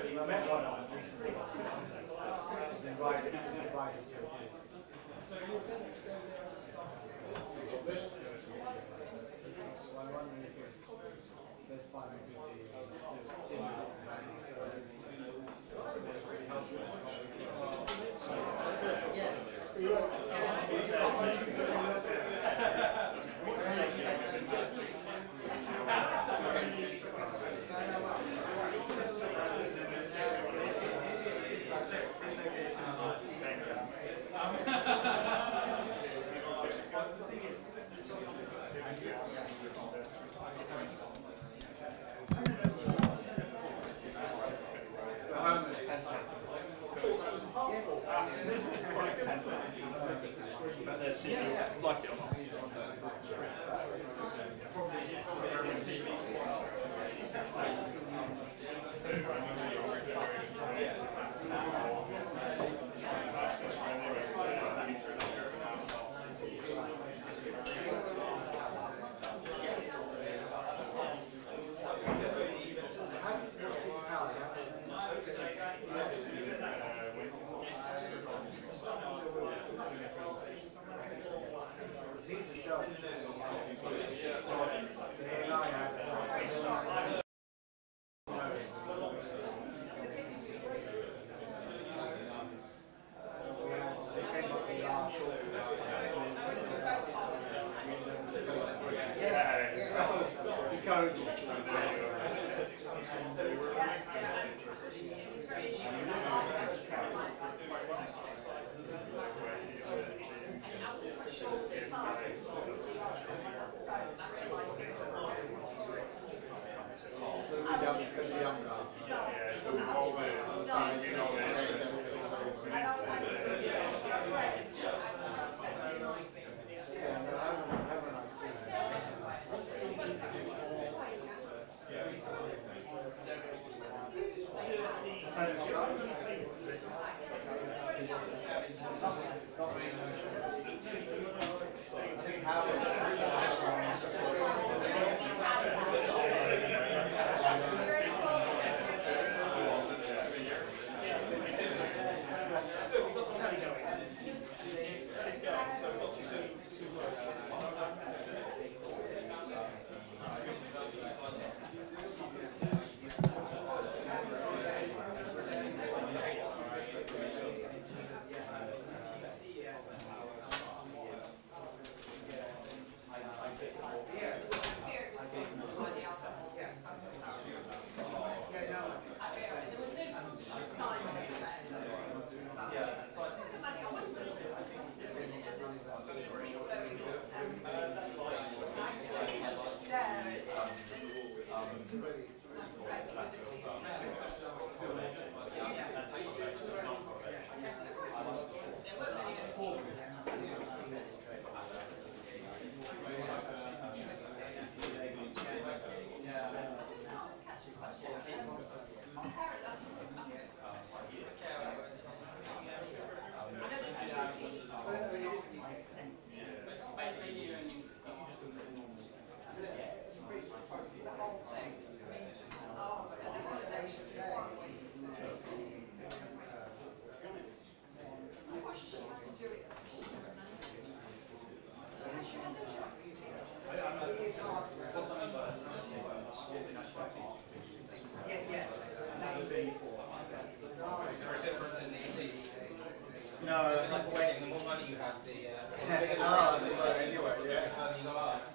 I met one of them recently. Divided to so I wonder if there's fun with like it or not. No, like a wedding, the more money you have, the bigger the anyway, yeah. The further you go up.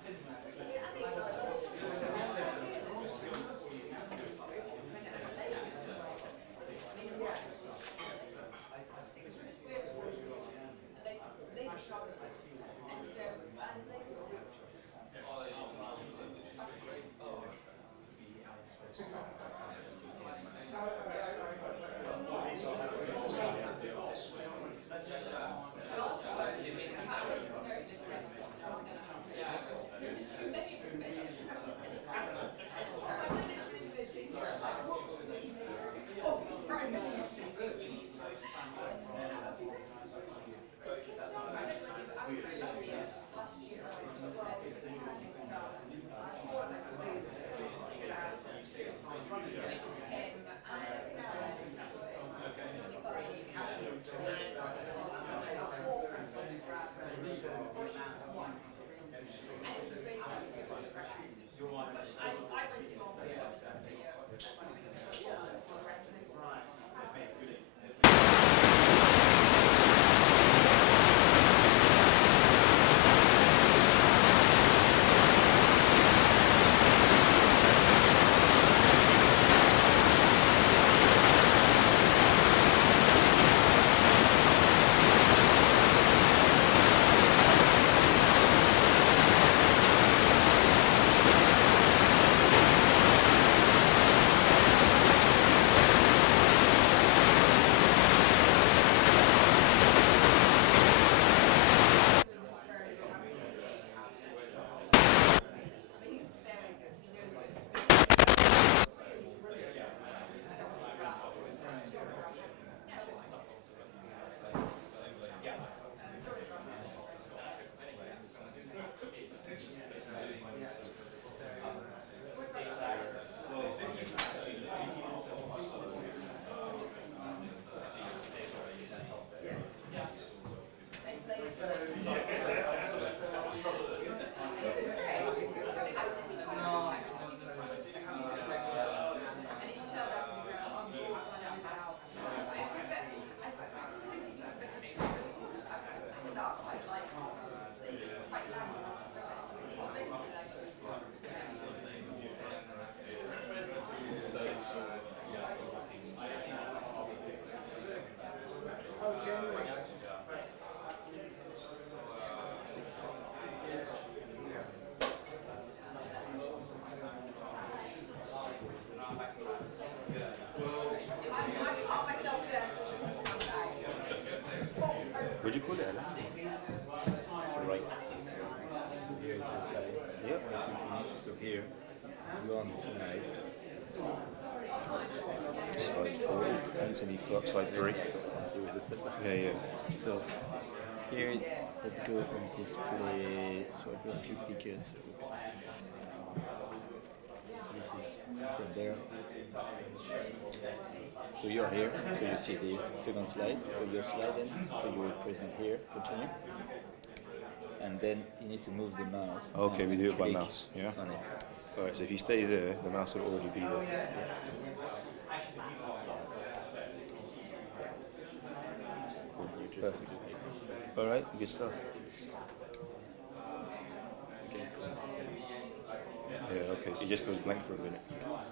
you call it? A landing? Right. So here it says slide. Yep. Once we finish, so here, you go on the slide. Slide 4. Anthony Clark, slide 3. So is this it? Yeah. So here, let's go and display. So I don't duplicate. So this is from there. So you're here, so you see this second slide, so you're sliding, so you will present here, continue. And then you need to move the mouse. Okay, we do it by mouse, yeah? On it. Alright, so if you stay there, the mouse will already be there. Yeah. Perfect. Alright, good stuff. Yeah, okay, it just goes blank for a minute.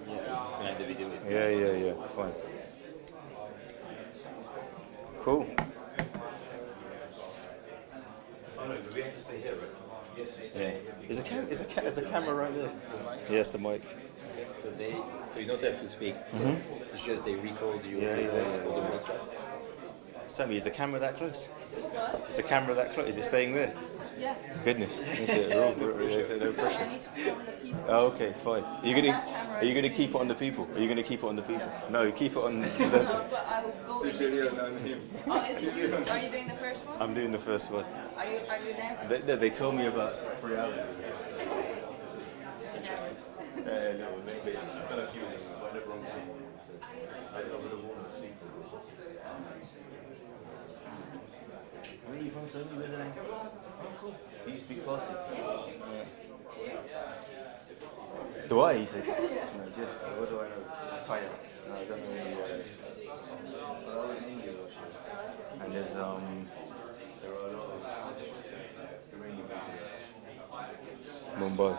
Yeah, it's behind the video. Yeah, fine. Cool. Oh no, but we have to stay here, right? Yeah. Is a camera right there? Yes, the mic. So you don't have to speak. It's just they record your voice for the broadcast. Sammy, is the camera that close? What? Is the camera that close? Is it staying there? Yeah. Goodness. Is it no pressure? I need to film the people. Oh, okay, fine. Are you gonna keep it on the people? Are you gonna keep it on the people? No, keep it on the presenter. But I will go with you. Oh, is it you? Are you doing the first one? I'm doing the first one. Are you there? They told me about 3 hours ago. Interesting. No, maybe I've done a few of them, but I never wrong people. I would have worn a seat. Where are you from, Tony? Where's the name? Do you speak Farsi? Yes. Do I? He said. No, just, what do I know? Fire. No, I don't know any, I was in India, actually. And there's, there are a lot of Iranian people. Mumbai.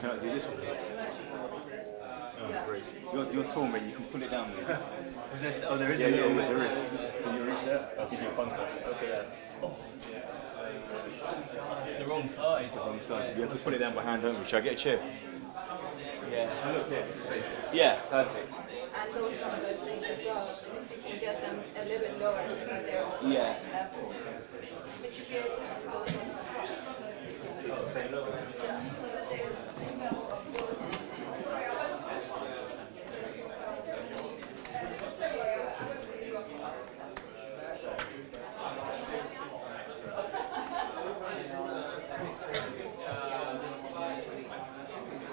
Can I do this one? Oh, great. You're tall, mate. You can pull it down, mate. Oh, there is a little bit. There is. Can you reach that? I'll give you a bunker. Look at that. Oh, it's the wrong side. It's the wrong side. You have to put it down by hand, don't we? Shall I get a chair? Yeah. Look here. Yeah, perfect. And those ones, I think, as well. If you can get them a little bit lower so that they're on the same level. Would you be able to do those ones as well? Oh, same level? Yeah. So that they're the same level of those ones.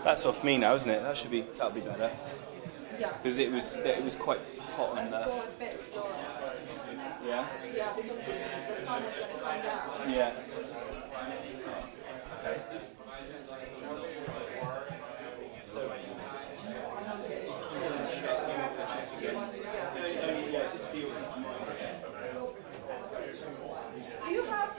That's off me now, isn't it? That'll be better. Yeah. Because it was quite hot on there. Yeah. Yeah, because the sun is going to come down. Yeah. Okay. Do you have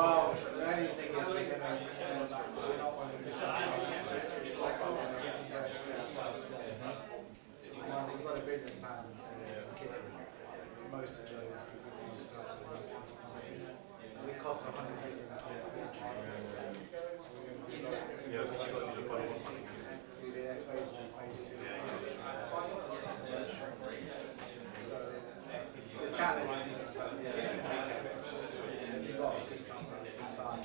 Well, the only thing is we're not going to do we've got a business plan kitchen. Most of those we cost 100 million. Yeah, because you got to do the phase 1. The challenge is you've got to do something inside.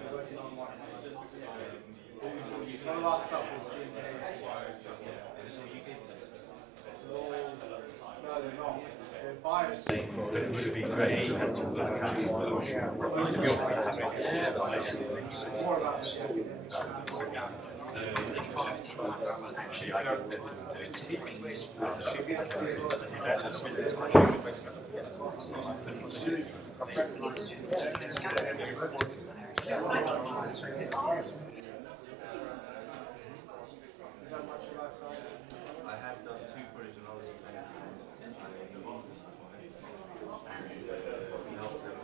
We're working on one. A lot of stuff is doing no, they're not. They're biased. It would be great to have to be honest, More about actually, I think that's doing speech. I have done 2 projects when I was playing we helped them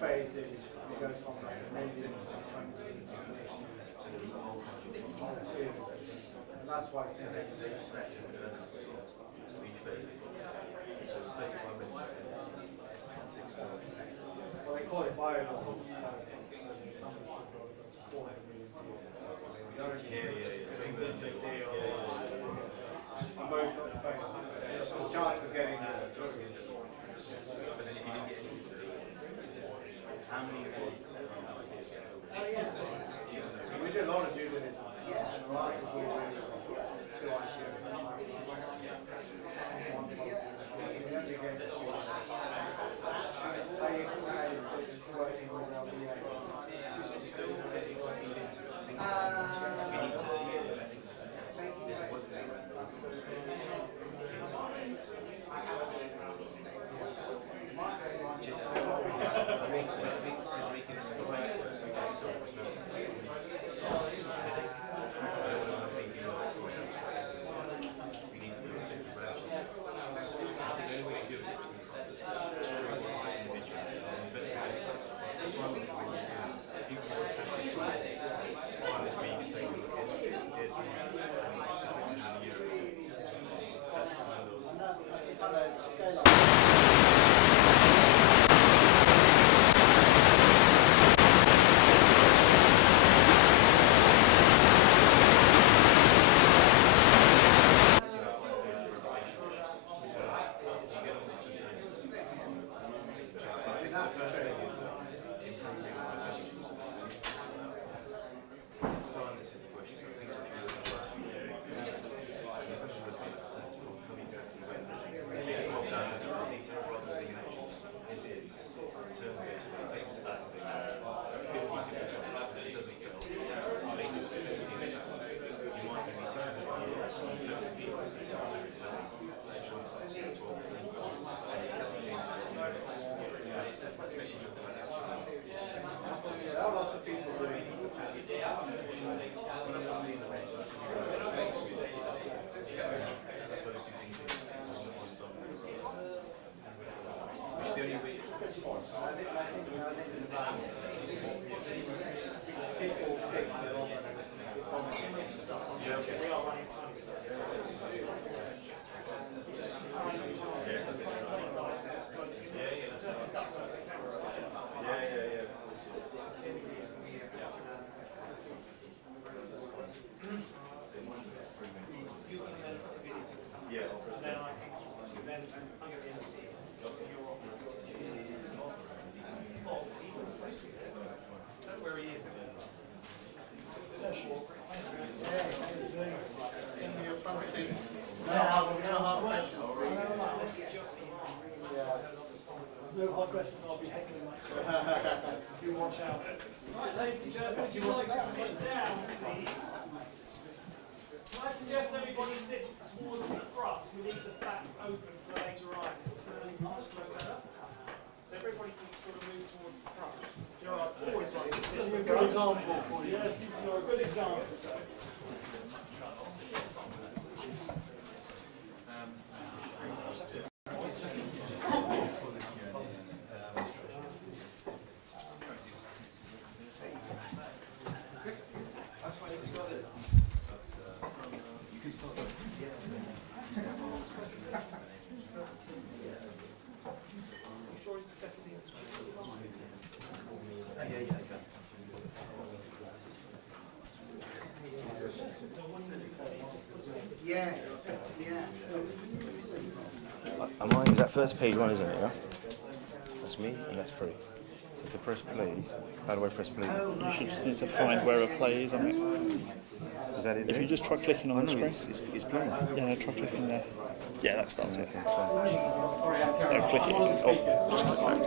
phase is it goes from like a million to 20 and that's why it's in well, they call it biodome. The chance of getting we did a lot of due diligence. Working with my question, I'll be heckling that question. You watch out. Right, ladies and gentlemen, would you like to sit down, please? Can I suggest everybody sits towards the front? We leave the back open for later on. So everybody can sort of move towards the front. You know, I always like to Set a good example for you. Yes, you're a good example. Yes, yeah. Is that first page one, isn't it? Yeah. That's me, and that's Prue. So to press play, how do I press play? You should just need to find where a play is on it. Is that it? If you just try clicking on the screen. It's playing. Yeah, no, try clicking there. Yeah, that starts it. Okay, fine. So click it. Oh, just click back.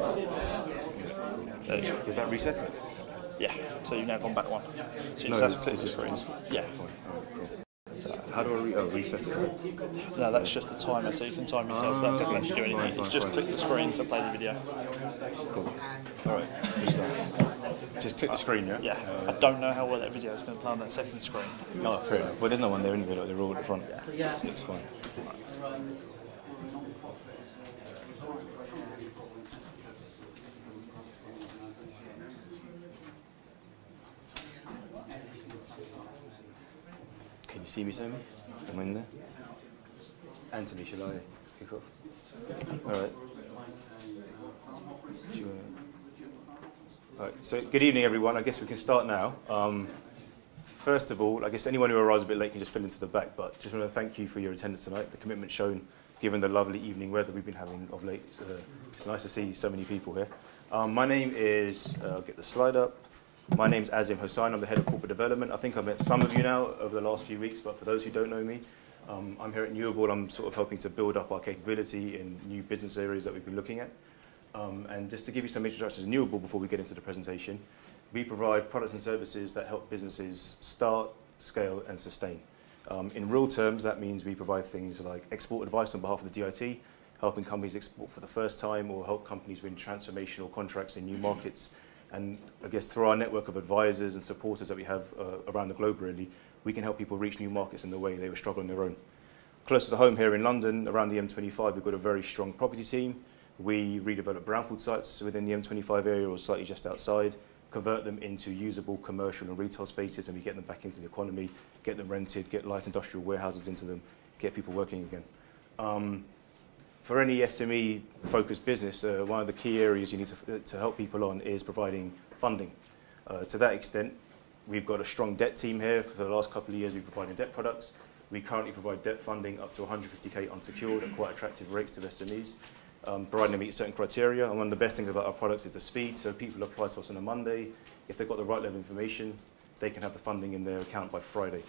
There you go. Does that reset it? Yeah, so you've now gone back one. So you No, just have to it's click the just screens. Yeah. Fine. Oh, cool. How do I reset it? No, that's just the timer, so you can time yourself. That doesn't actually do anything. It's just click the screen to play the video. Cool. Alright, just click the screen, yeah? Yeah. I don't know how well that video is going to play on that second screen. Oh, fair enough. Well, there's no one there anyway, like they're all at the front. Yeah. So it's fine. Can you see me, Sammy? I'm in there. Anthony, shall I kick off? Alright. Alright, so good evening everyone. I guess we can start now. First of all, I guess anyone who arrives a bit late can just fill into the back, but just want to thank you for your attendance tonight, the commitment shown given the lovely evening weather we've been having of late. It's nice to see so many people here. My name is, I'll get the slide up. My name's Azim Hossain. I'm the head of corporate development. I think I've met some of you now over the last few weeks, but for those who don't know me, I'm here at Newable. I'm sort of helping to build up our capability in new business areas that we've been looking at. And just to give you some introductions to Newable before we get into the presentation, we provide products and services that help businesses start, scale, and sustain. In real terms, that means we provide things like export advice on behalf of the DIT, helping companies export for the first time, or help companies win transformational contracts in new markets. And I guess through our network of advisors and supporters that we have around the globe, really, we can help people reach new markets in the way they were struggling on their own. Closer to home here in London, around the M25, we've got a very strong property team. We redevelop brownfield sites within the M25 area or slightly just outside, convert them into usable commercial and retail spaces, and we get them back into the economy, get them rented, get light industrial warehouses into them, get people working again. For any SME-focused business, one of the key areas you need to help people on is providing funding. To that extent, we've got a strong debt team here. For the last couple of years, we've provided debt products. We currently provide debt funding up to 150k unsecured at quite attractive rates to SMEs, providing them meet certain criteria. And one of the best things about our products is the speed. So people apply to us on a Monday. If they've got the right level of information, they can have the funding in their account by Friday.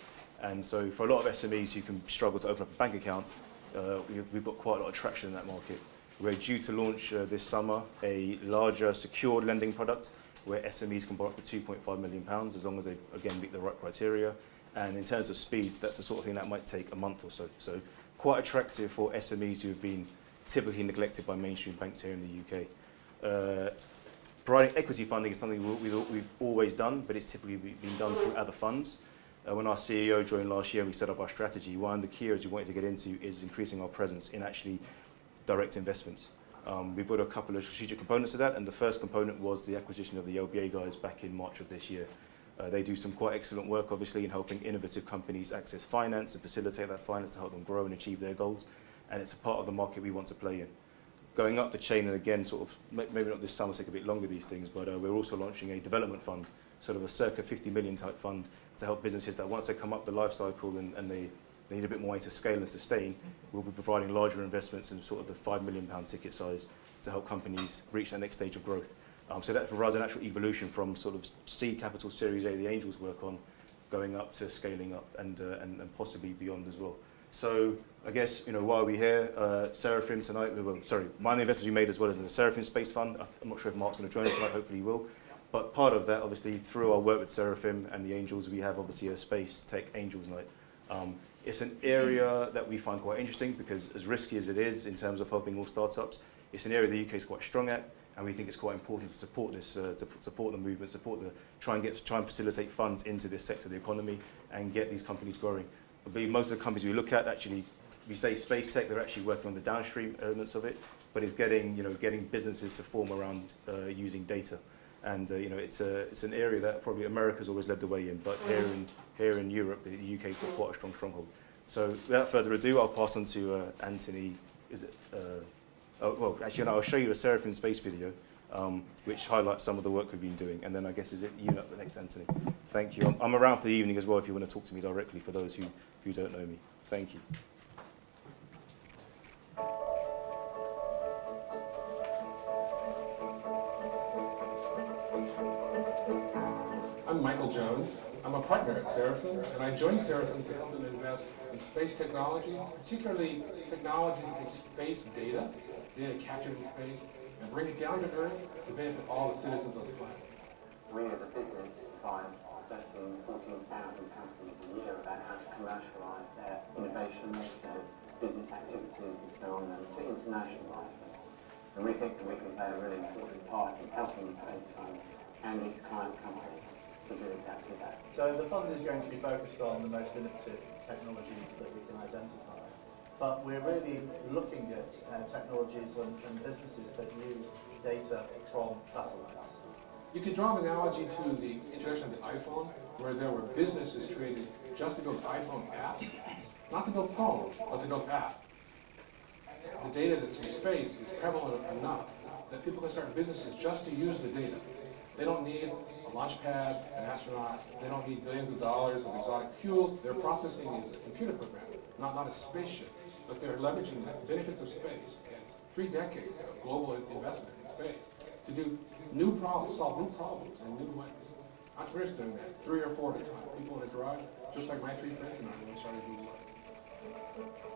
And so for a lot of SMEs who can struggle to open up a bank account, we've got quite a lot of traction in that market. We're due to launch this summer a larger secured lending product where SMEs can borrow up to £2.5 million as long as they, again, meet the right criteria. And in terms of speed, that's the sort of thing that might take a month or so. So quite attractive for SMEs who have been typically neglected by mainstream banks here in the UK. Providing equity funding is something we've always done, but it's typically been done through other funds. When our CEO joined last year and we set up our strategy, one of the key areas we wanted to get into is increasing our presence in actually direct investments. We've got a couple of strategic components to that, and the first component was the acquisition of the LBA guys back in March of this year. They do some quite excellent work, obviously, in helping innovative companies access finance and facilitate that finance to help them grow and achieve their goals, and it's a part of the market we want to play in. Going up the chain, and again, sort of, maybe not this summer, take a bit longer, these things, but we're also launching a development fund, sort of a circa 50 million type fund to help businesses that once they come up the life cycle and they need a bit more way to scale and sustain, we'll be providing larger investments in sort of the £5 million ticket size to help companies reach that next stage of growth. So that provides an actual evolution from sort of seed capital Series A the angels work on, going up to scaling up and possibly beyond as well. So I guess, why are we here? Seraphim tonight, one of the investments we made as well as in the Seraphim Space Fund. I'm not sure if Mark's going to join us tonight, hopefully he will. But part of that, obviously, through our work with Seraphim and the Angels, we have obviously a Space Tech Angels Night. It's an area that we find quite interesting because as risky as it is in terms of helping all startups, it's an area the UK is quite strong at, and we think it's quite important to support this, to support the movement, try and facilitate funds into this sector of the economy and get these companies growing. I believe most of the companies we look at actually, we say space tech, they're actually working on the downstream elements of it, but it's getting businesses to form around using data. And it's an area that probably America's always led the way in, but here in Europe, the UK's got quite a strong stronghold. So without further ado, I'll pass on to Anthony. I'll show you a Seraphim Space video, which highlights some of the work we've been doing. And then I guess, is it you next, Anthony? Thank you. I'm around for the evening as well if you want to talk to me directly for those who don't know me. Thank you. I'm Michael Jones. I'm a partner at Seraphim, and I joined Seraphim to help them invest in space technologies, particularly technologies like space data captured in space, and bring it down to Earth to benefit all the citizens of the planet. We as a business find 13,000, 14,000 companies a year about how to commercialise their innovations, their business activities and so on, and to internationalise them. And we think that we can play a really important part in helping the Space Fund and its client company to do exactly that. So the fund is going to be focused on the most innovative technologies that we can identify. But we're really looking at technologies and businesses that use data from satellites. You could draw an analogy to the introduction of the iPhone, where there were businesses created just to build iPhone apps, not to build phones, but to build apps. The data that's in space is prevalent enough that people can start businesses just to use the data. They don't need a launch pad, an astronaut, they don't need billions of dollars of exotic fuels. Their processing is a computer program, not a spaceship. But they're leveraging the benefits of space and 3 decades of global investment in space to do new problems, solve new problems in new ways. Entrepreneurs doing that 3 or 4 at a time. People in a garage, just like my 3 friends and I when we started Google.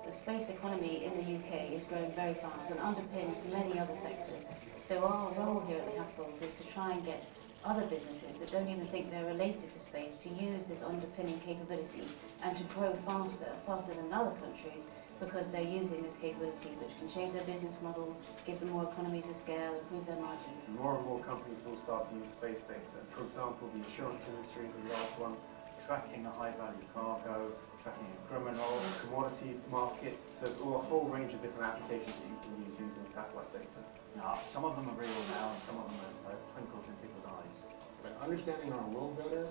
The space economy in the UK is growing very fast and underpins many other sectors. So our role here at the Catapult is to try and get other businesses that don't even think they're related to space to use this underpinning capability and to grow faster than other countries, because they're using this capability which can change their business model, give them more economies of scale, improve their margins. More and more companies will start to use space data. For example, the insurance industry is a large one, tracking a high-value cargo, tracking a criminal, commodity markets. So there's a whole range of different applications that you can use using satellite data. Now, some of them are real now, and some of them are twinkles in people's eyes. By understanding our world better,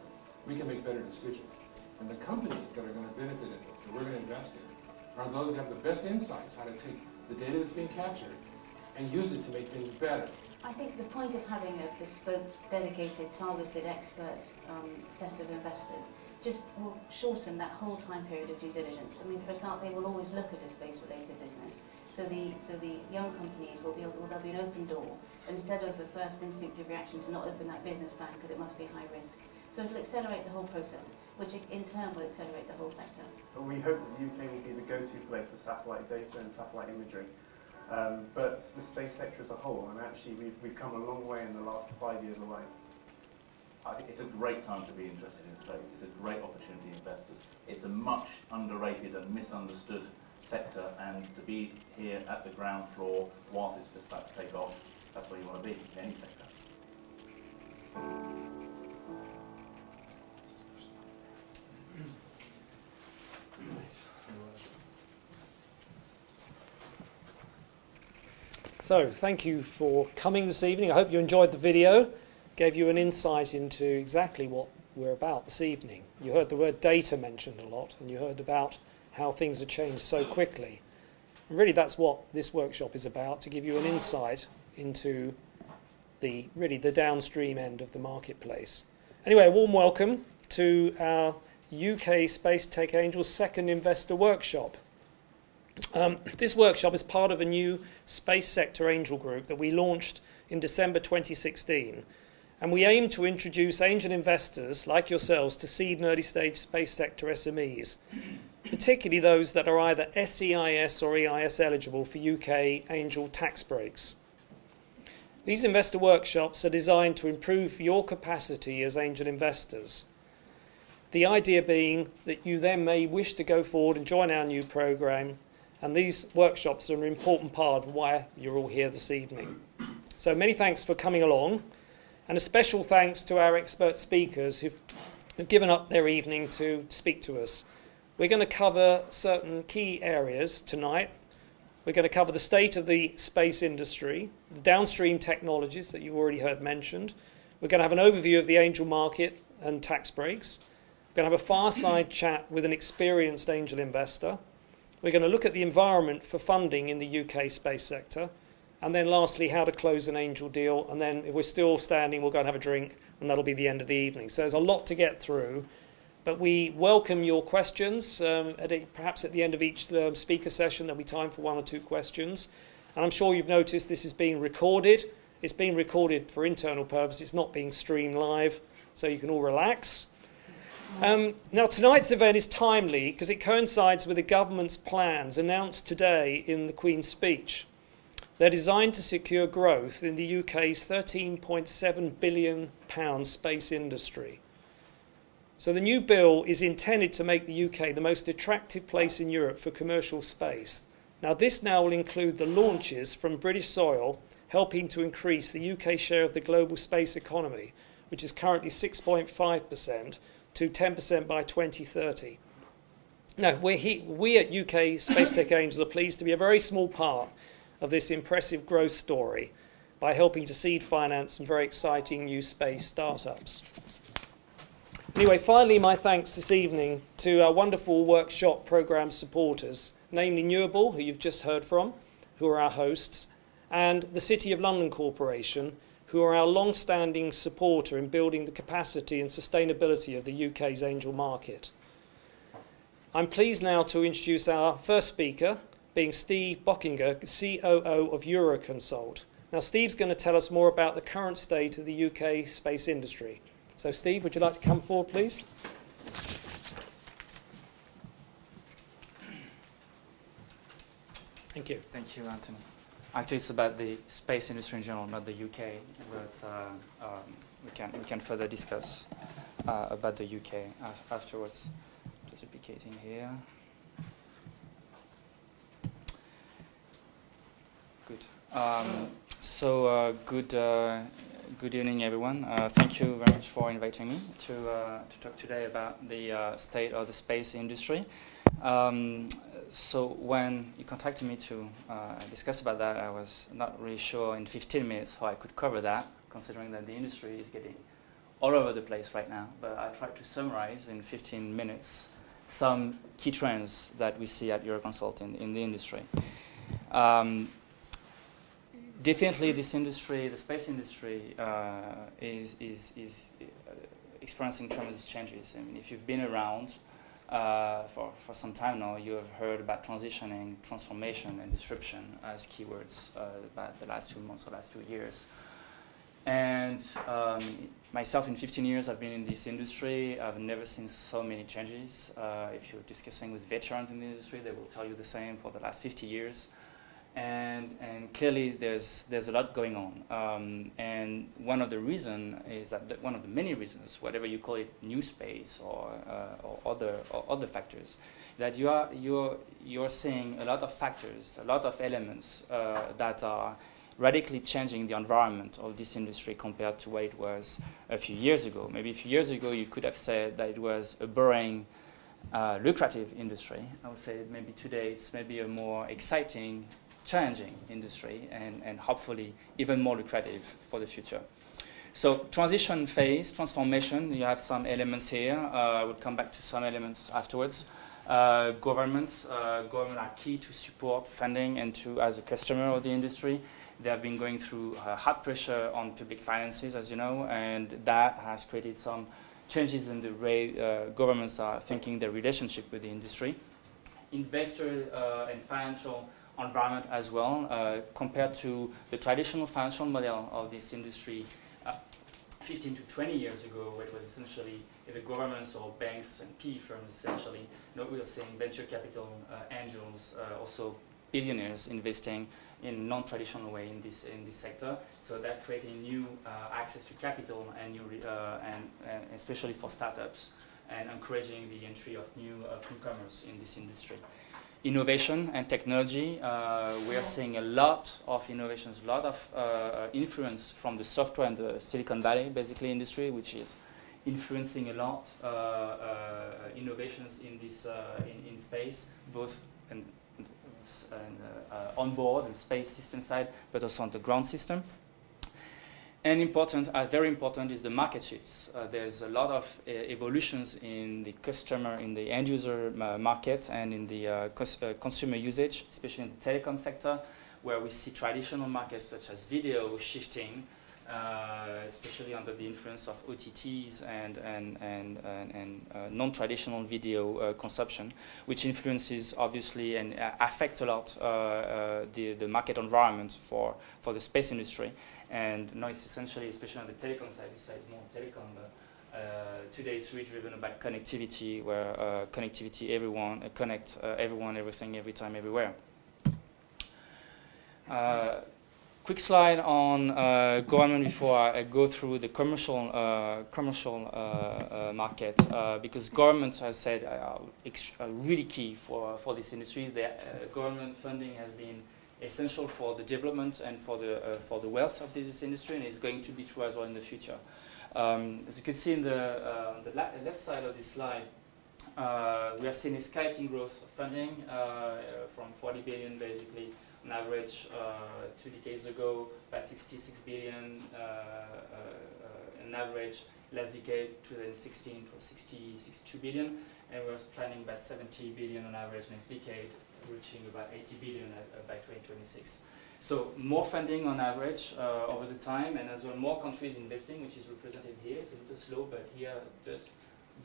we can make better decisions. And the companies that are going to benefit in this, that we're going to invest in, are those that have the best insights how to take the data that's being captured and use it to make things better. I think the point of having a bespoke, dedicated, targeted, expert set of investors just will shorten that whole time period of due diligence. I mean, for a start, they will always look at a space-related business. So the young companies will be able, there'll be an open door, instead of a first instinctive reaction to not open that business plan because it must be high risk. So it'll accelerate the whole process, which in turn will accelerate the whole sector. But we hope that the UK will be the go-to place for satellite data and satellite imagery. But the space sector as a whole, and actually we've come a long way in the last 5 years away. I think it's a great time to be interested in space. It's a great opportunity for investors. It's a much underrated and misunderstood sector, and to be here at the ground floor whilst it's just about to take off, that's where you want to be in any sector. So, thank you for coming this evening. I hope you enjoyed the video. Gave you an insight into exactly what we're about this evening. You heard the word data mentioned a lot, and you heard about how things have changed so quickly. And really that's what this workshop is about, to give you an insight into the downstream end of the marketplace. Anyway, a warm welcome to our UK Space Tech Angels second investor workshop. This workshop is part of a new space sector angel group that we launched in December 2016. And we aim to introduce angel investors like yourselves to seed and early stage space sector SMEs particularly those that are either SEIS or EIS eligible for UK angel tax breaks. These investor workshops are designed to improve your capacity as angel investors. The idea being that you then may wish to go forward and join our new programme, and these workshops are an important part of why you're all here this evening. So many thanks for coming along, and a special thanks to our expert speakers who've given up their evening to speak to us. We're going to cover certain key areas tonight. We're going to cover the state of the space industry, the downstream technologies that you've already heard mentioned. We're going to have an overview of the angel market and tax breaks. We're going to have a fireside chat with an experienced angel investor. We're going to look at the environment for funding in the UK space sector. And then lastly, how to close an angel deal. And then if we're still standing, we'll go and have a drink, and that'll be the end of the evening. So there's a lot to get through. But we welcome your questions. Perhaps at the end of each speaker session, there'll be time for 1 or 2 questions. And I'm sure you've noticed this is being recorded. It's being recorded for internal purposes. It's not being streamed live, so you can all relax. Now, tonight's event is timely because it coincides with the government's plans announced today in the Queen's speech. They're designed to secure growth in the UK's £13.7 billion space industry. So the new bill is intended to make the UK the most attractive place in Europe for commercial space. Now, this now will include the launches from British soil, helping to increase the UK share of the global space economy, which is currently 6.5%, to 10% by 2030. Now, we at UK Space Tech Angels are pleased to be a very small part of this impressive growth story by helping to seed finance some very exciting new space startups. Anyway, finally, my thanks this evening to our wonderful workshop programme supporters, namely Newable, who you've just heard from, who are our hosts, and the City of London Corporation, who are our long-standing supporter in building the capacity and sustainability of the UK's angel market. I'm pleased now to introduce our first speaker, being Steve Bockinger, COO of Euroconsult. Now, Steve's going to tell us more about the current state of the UK space industry. So, Steve, would you like to come forward, please? Thank you. Thank you, Anthony. Actually, it's about the space industry in general, not the UK, but we can further discuss about the UK afterwards. Just replicating here. Good. Good evening, everyone. Thank you very much for inviting me to talk today about the state of the space industry. So when you contacted me to discuss about that, I was not really sure in 15 minutes how I could cover that, considering that the industry is getting all over the place right now. But I tried to summarize in 15 minutes some key trends that we see at Euroconsult in the industry. Definitely, this industry, the space industry, is experiencing tremendous changes. I mean, if you've been around for some time now, you have heard about transitioning, transformation, and disruption as keywords about the last few months or last few years. And myself, in 15 years, I've been in this industry. I've never seen so many changes. If you're discussing with veterans in the industry, they will tell you the same for the last 50 years. And clearly there's a lot going on. And one of the reasons is that one of the many reasons, whatever you call it, new space or other factors, that you're seeing a lot of factors, a lot of elements that are radically changing the environment of this industry compared to what it was a few years ago. Maybe a few years ago you could have said that it was a boring, lucrative industry. I would say maybe today it's maybe a more exciting, challenging industry and hopefully even more lucrative for the future. So transition phase, transformation, you have some elements here. I will come back to some elements afterwards. Governments are key to support funding and to as a customer of the industry. They have been going through hard pressure on public finances, as you know, and that has created some changes in the way governments are thinking their relationship with the industry. Investor and financial environment as well, compared to the traditional financial model of this industry 15 to 20 years ago, where it was essentially either governments or banks and PE firms essentially. We are seeing venture capital angels, also billionaires investing in non-traditional way in this sector. So that creating new access to capital and new and especially for startups, and encouraging the entry of newcomers in this industry. Innovation and technology, we are seeing a lot of innovations, a lot of influence from the software and the Silicon Valley, basically, industry, which is influencing a lot innovations in this in space, both on board and space system side, but also on the ground system. And important, very important, is the market shifts. There's a lot of evolutions in the customer, in the end user market, and in the consumer usage, especially in the telecom sector, where we see traditional markets such as video shifting, especially under the influence of OTTs and non-traditional video consumption, which influences obviously and affect a lot the market environment for the space industry. And now it's essentially, especially on the telecom side, this side is more telecom, but today it's really driven about connectivity, where connectivity, everyone, everyone, everything, every time, everywhere. Quick slide on government before I go through the commercial market, because government, as I said, are really key for this industry. The government funding has been essential for the development and for the wealth of this industry, and it's going to be true as well in the future. As you can see on the left side of this slide, we have seen escalating growth of funding from 40 billion basically on average 2 decades ago, about 66 billion on average. Last decade, 2016, it was 62 billion, and we're planning about 70 billion on average next decade, reaching about 80 billion by 2026. So more funding on average over the time, and as well more countries investing, which is represented here. It's a little slow, but here just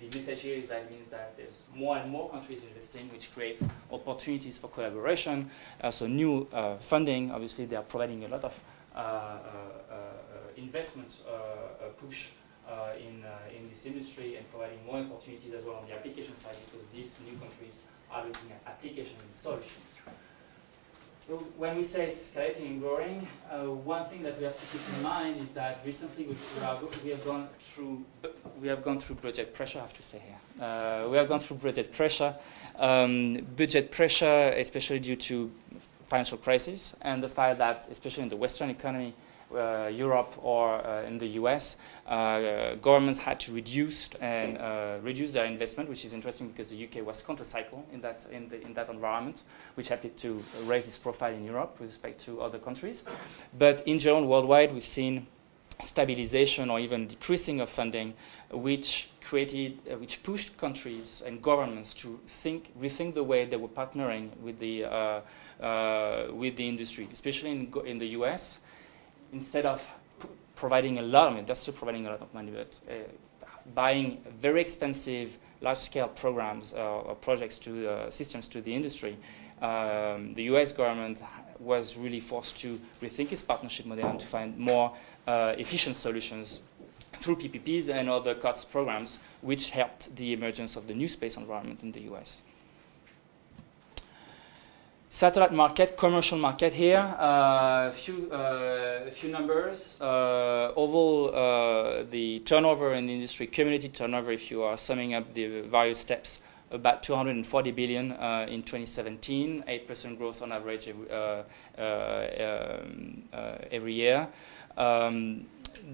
the message here is that means that there's more and more countries investing, which creates opportunities for collaboration. So new funding, obviously they are providing a lot of investment push in this industry, and providing more opportunities as well on the application side, because these new countries are looking at application and solutions. So when we say escalating and growing, one thing that we have to keep in mind is that recently we have gone through budget pressure. I have to say here, we have gone through budget pressure, especially due to financial crisis, and the fact that, especially in the Western economy, Europe or in the US, governments had to reduce their investment, which is interesting because the UK was counter-cycle in that environment, which helped it to raise its profile in Europe with respect to other countries. But in general, worldwide, we've seen stabilization or even decreasing of funding, which pushed countries and governments to rethink the way they were partnering with the industry, especially in the US. Instead of providing a lot of money, they're still providing a lot of money, but buying very expensive, large-scale programs or projects systems to the industry, the US government was really forced to rethink its partnership model and to find more efficient solutions through PPPs and other COTS programs, which helped the emergence of the new space environment in the US. Satellite market, commercial market here, a few numbers. Overall, the turnover in the industry, community turnover, if you are summing up the various steps, about 240 billion in 2017, 8% growth on average every year.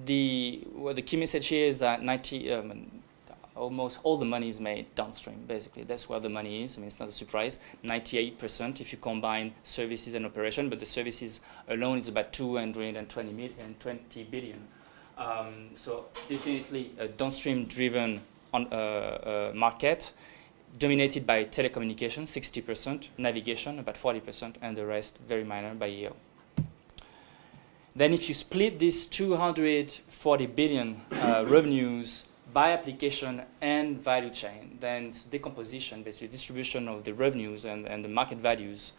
The key message here is that almost all the money is made downstream, basically. That's where the money is. I mean, it's not a surprise. 98% if you combine services and operation, but the services alone is about 220 billion. So definitely a downstream-driven market, dominated by telecommunication, 60%, navigation, about 40%, and the rest very minor by EO. Then if you split these 240 billion revenues by application and value chain, then it's decomposition, basically distribution of the revenues and the market values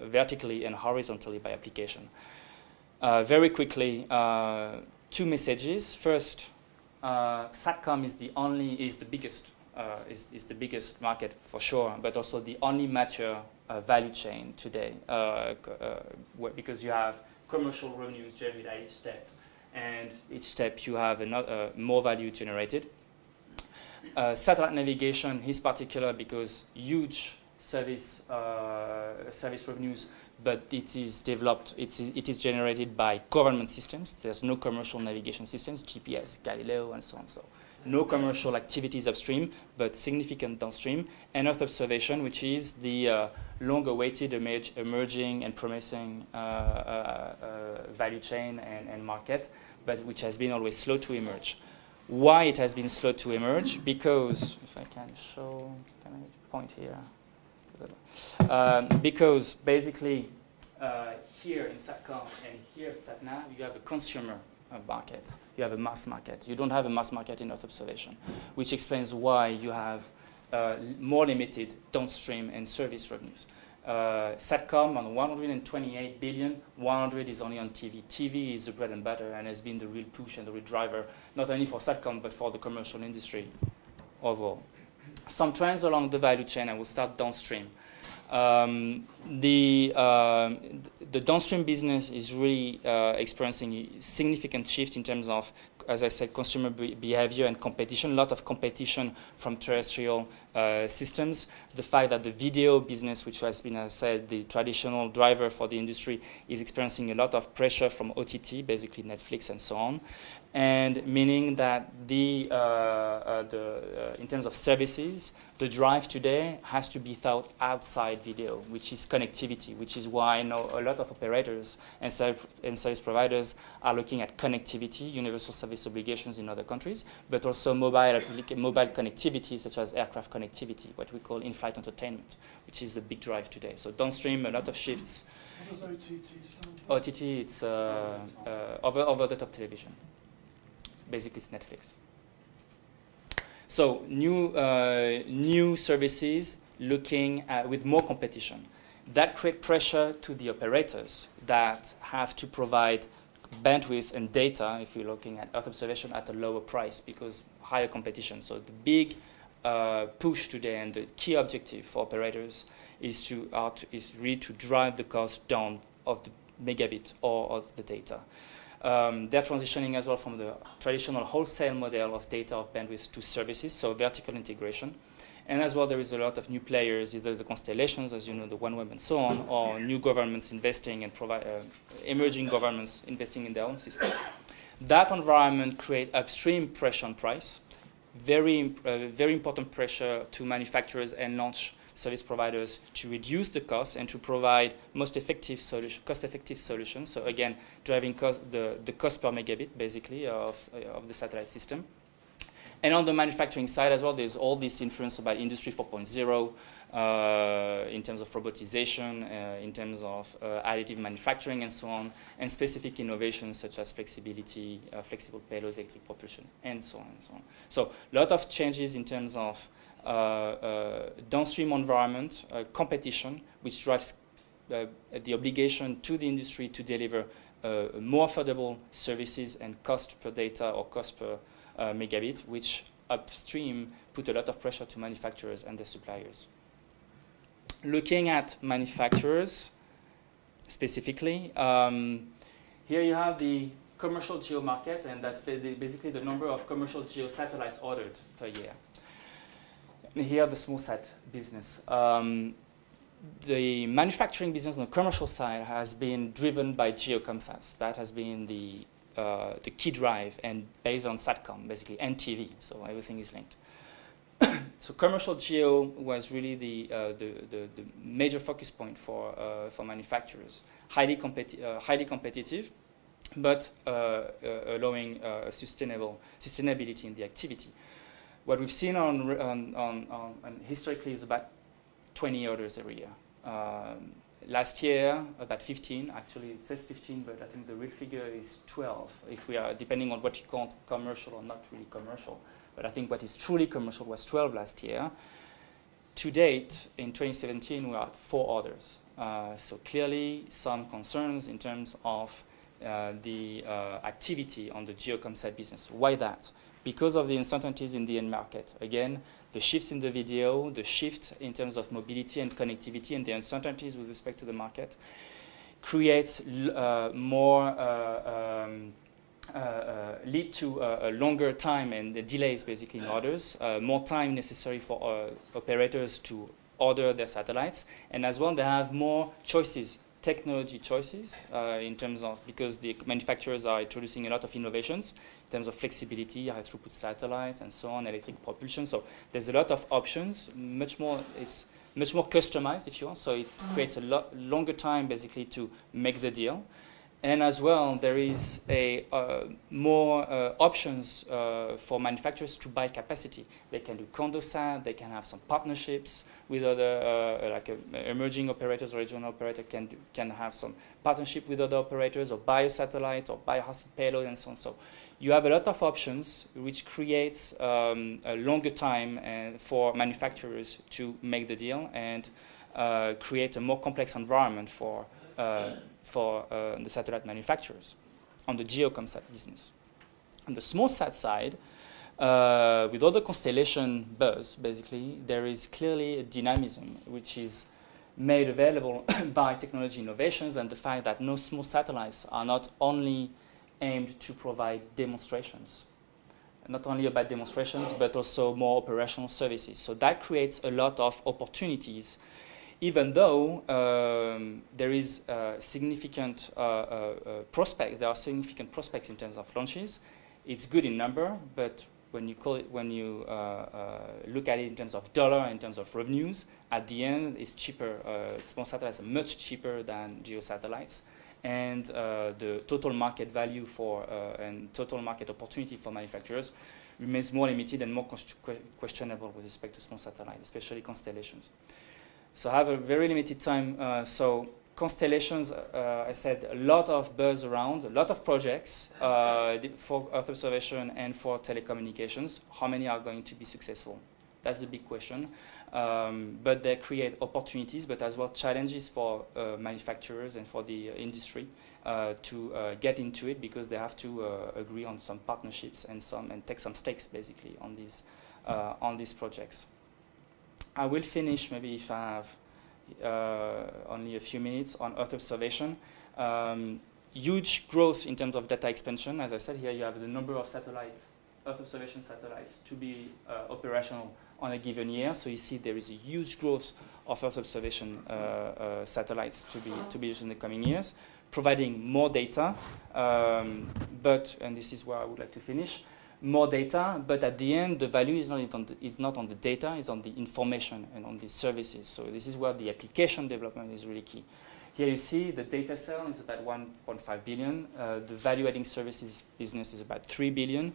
vertically and horizontally by application. Very quickly, two messages. First, Satcom is the biggest market for sure, but also the only mature value chain today, because you have commercial revenues generated at each step, and each step you have another more value generated. Satellite navigation is particular because huge service revenues, but it is developed. It is generated by government systems. There's no commercial navigation systems, GPS, Galileo, and so on. So no commercial activities upstream, but significant downstream. And Earth observation, which is the long-awaited emerging and promising value chain and market, but which has been always slow to emerge. Why it has been slow to emerge? Because, if I can show, can I point here? Because basically here in Satcom and here at SatNav, you have a consumer market. You have a mass market. You don't have a mass market in Earth observation, which explains why you have more limited downstream and service revenues. Satcom on 128 billion, 100 is only on TV. TV is the bread and butter and has been the real push and the real driver, not only for Satcom, but for the commercial industry overall. Some trends along the value chain, I will start downstream. The downstream business is really experiencing a significant shift in terms of, as I said, consumer behavior and competition, a lot of competition from terrestrial systems. The fact that the video business, which has been, as I said, the traditional driver for the industry, is experiencing a lot of pressure from OTT, basically Netflix and so on. And meaning that in terms of services, the drive today has to be thought outside video, which is connectivity, which is why I know a lot of operators and service providers are looking at connectivity, universal service obligations in other countries, but also mobile connectivity, such as aircraft connectivity, what we call in-flight entertainment, which is a big drive today. So downstream, a lot of shifts. What does OTT stand for? OTT, it's over-the-top television. Basically, it's Netflix. So new services looking at, with more competition. That creates pressure to the operators that have to provide bandwidth and data, if we're looking at Earth observation, at a lower price because higher competition. So the big push today and the key objective for operators is really to drive the cost down of the megabit or of the data. They're transitioning as well from the traditional wholesale model of data of bandwidth to services, so vertical integration. And as well, there is a lot of new players, either the constellations, as you know, the OneWeb and so on, or new governments investing and emerging governments investing in their own system. That environment creates upstream pressure on price, very important pressure to manufacturers and launch service providers to reduce the cost and to provide cost-effective solutions. So again, driving the cost per megabit, basically, of the satellite system. And on the manufacturing side as well, there's all this influence about Industry 4.0 in terms of robotization, in terms of additive manufacturing and so on, and specific innovations such as flexibility, flexible payloads, electric propulsion, and so on and so on. So a lot of changes in terms of downstream environment, competition, which drives the obligation to the industry to deliver more affordable services and cost per data or cost per megabit, which upstream put a lot of pressure to manufacturers and their suppliers. Looking at manufacturers specifically, here you have the commercial geo market, and that's basically the number of commercial geo satellites ordered per year. And here, the small sat business. The manufacturing business on the commercial side has been driven by GeoComSats. That has been the key drive, and based on Satcom, basically, and TV, so everything is linked. So commercial geo was really the major focus point for manufacturers. Highly competitive, but allowing sustainability in the activity. What we've seen on historically is about 20 orders every year. Last year, about 15. Actually, it says 15, but I think the real figure is 12, if we are, depending on what you call commercial or not really commercial. But I think what is truly commercial was 12 last year. To date, in 2017, we are at 4 orders. So clearly, some concerns in terms of the activity on the GeoComSat business. Why that? because of the uncertainties in the end market. Again, the shifts in the video, the shift in terms of mobility and connectivity, and the uncertainties with respect to the market creates lead to a longer time and the delays basically in orders, more time necessary for operators to order their satellites, and as well they have more choices, technology choices in terms of, because the manufacturers are introducing a lot of innovations in terms of flexibility, high throughput satellites and so on, electric propulsion. So there's a lot of options, it's much more customized if you want, so it creates a lot longer time basically to make the deal. And as well, there is more options for manufacturers to buy capacity. They can do Condosat, they can have some partnerships with other, emerging operators or regional operators can have some partnership with other operators, or buy a satellite, or buy a hosted payload, and so on. So you have a lot of options, which creates a longer time for manufacturers to make the deal and create a more complex environment for the satellite manufacturers on the GeoComSat business. On the small sat side, with all the constellation buzz, basically, there is clearly a dynamism which is made available by technology innovations and the fact that no small satellites are not only aimed to provide demonstrations, not only about demonstrations, but also more operational services. So that creates a lot of opportunities, even though there is significant prospects. There are significant prospects in terms of launches. It's good in number, but when you look at it in terms of dollar, in terms of revenues, at the end, it's cheaper. Small satellites are much cheaper than geo satellites, and the total market value for and total market opportunity for manufacturers remains more limited and more questionable with respect to small satellites, especially constellations. So I have a very limited time. So constellations, I said, a lot of buzz around, a lot of projects for Earth observation and for telecommunications. How many are going to be successful? That's the big question. But they create opportunities, but as well challenges for manufacturers and for the industry to get into it, because they have to agree on some partnerships and take some stakes basically on these projects. I will finish, maybe if I have only a few minutes, on Earth observation. Huge growth in terms of data expansion. As I said, here you have the number of satellites, Earth observation satellites, to be operational on a given year. So you see there is a huge growth of Earth observation satellites to be used in the coming years, providing more data. But, and this is where I would like to finish, more data, but at the end, the value is not on the data, it's on the information and on the services. So this is where the application development is really key. Here you see the data cell is about 1.5 billion. The value-adding services business is about 3 billion.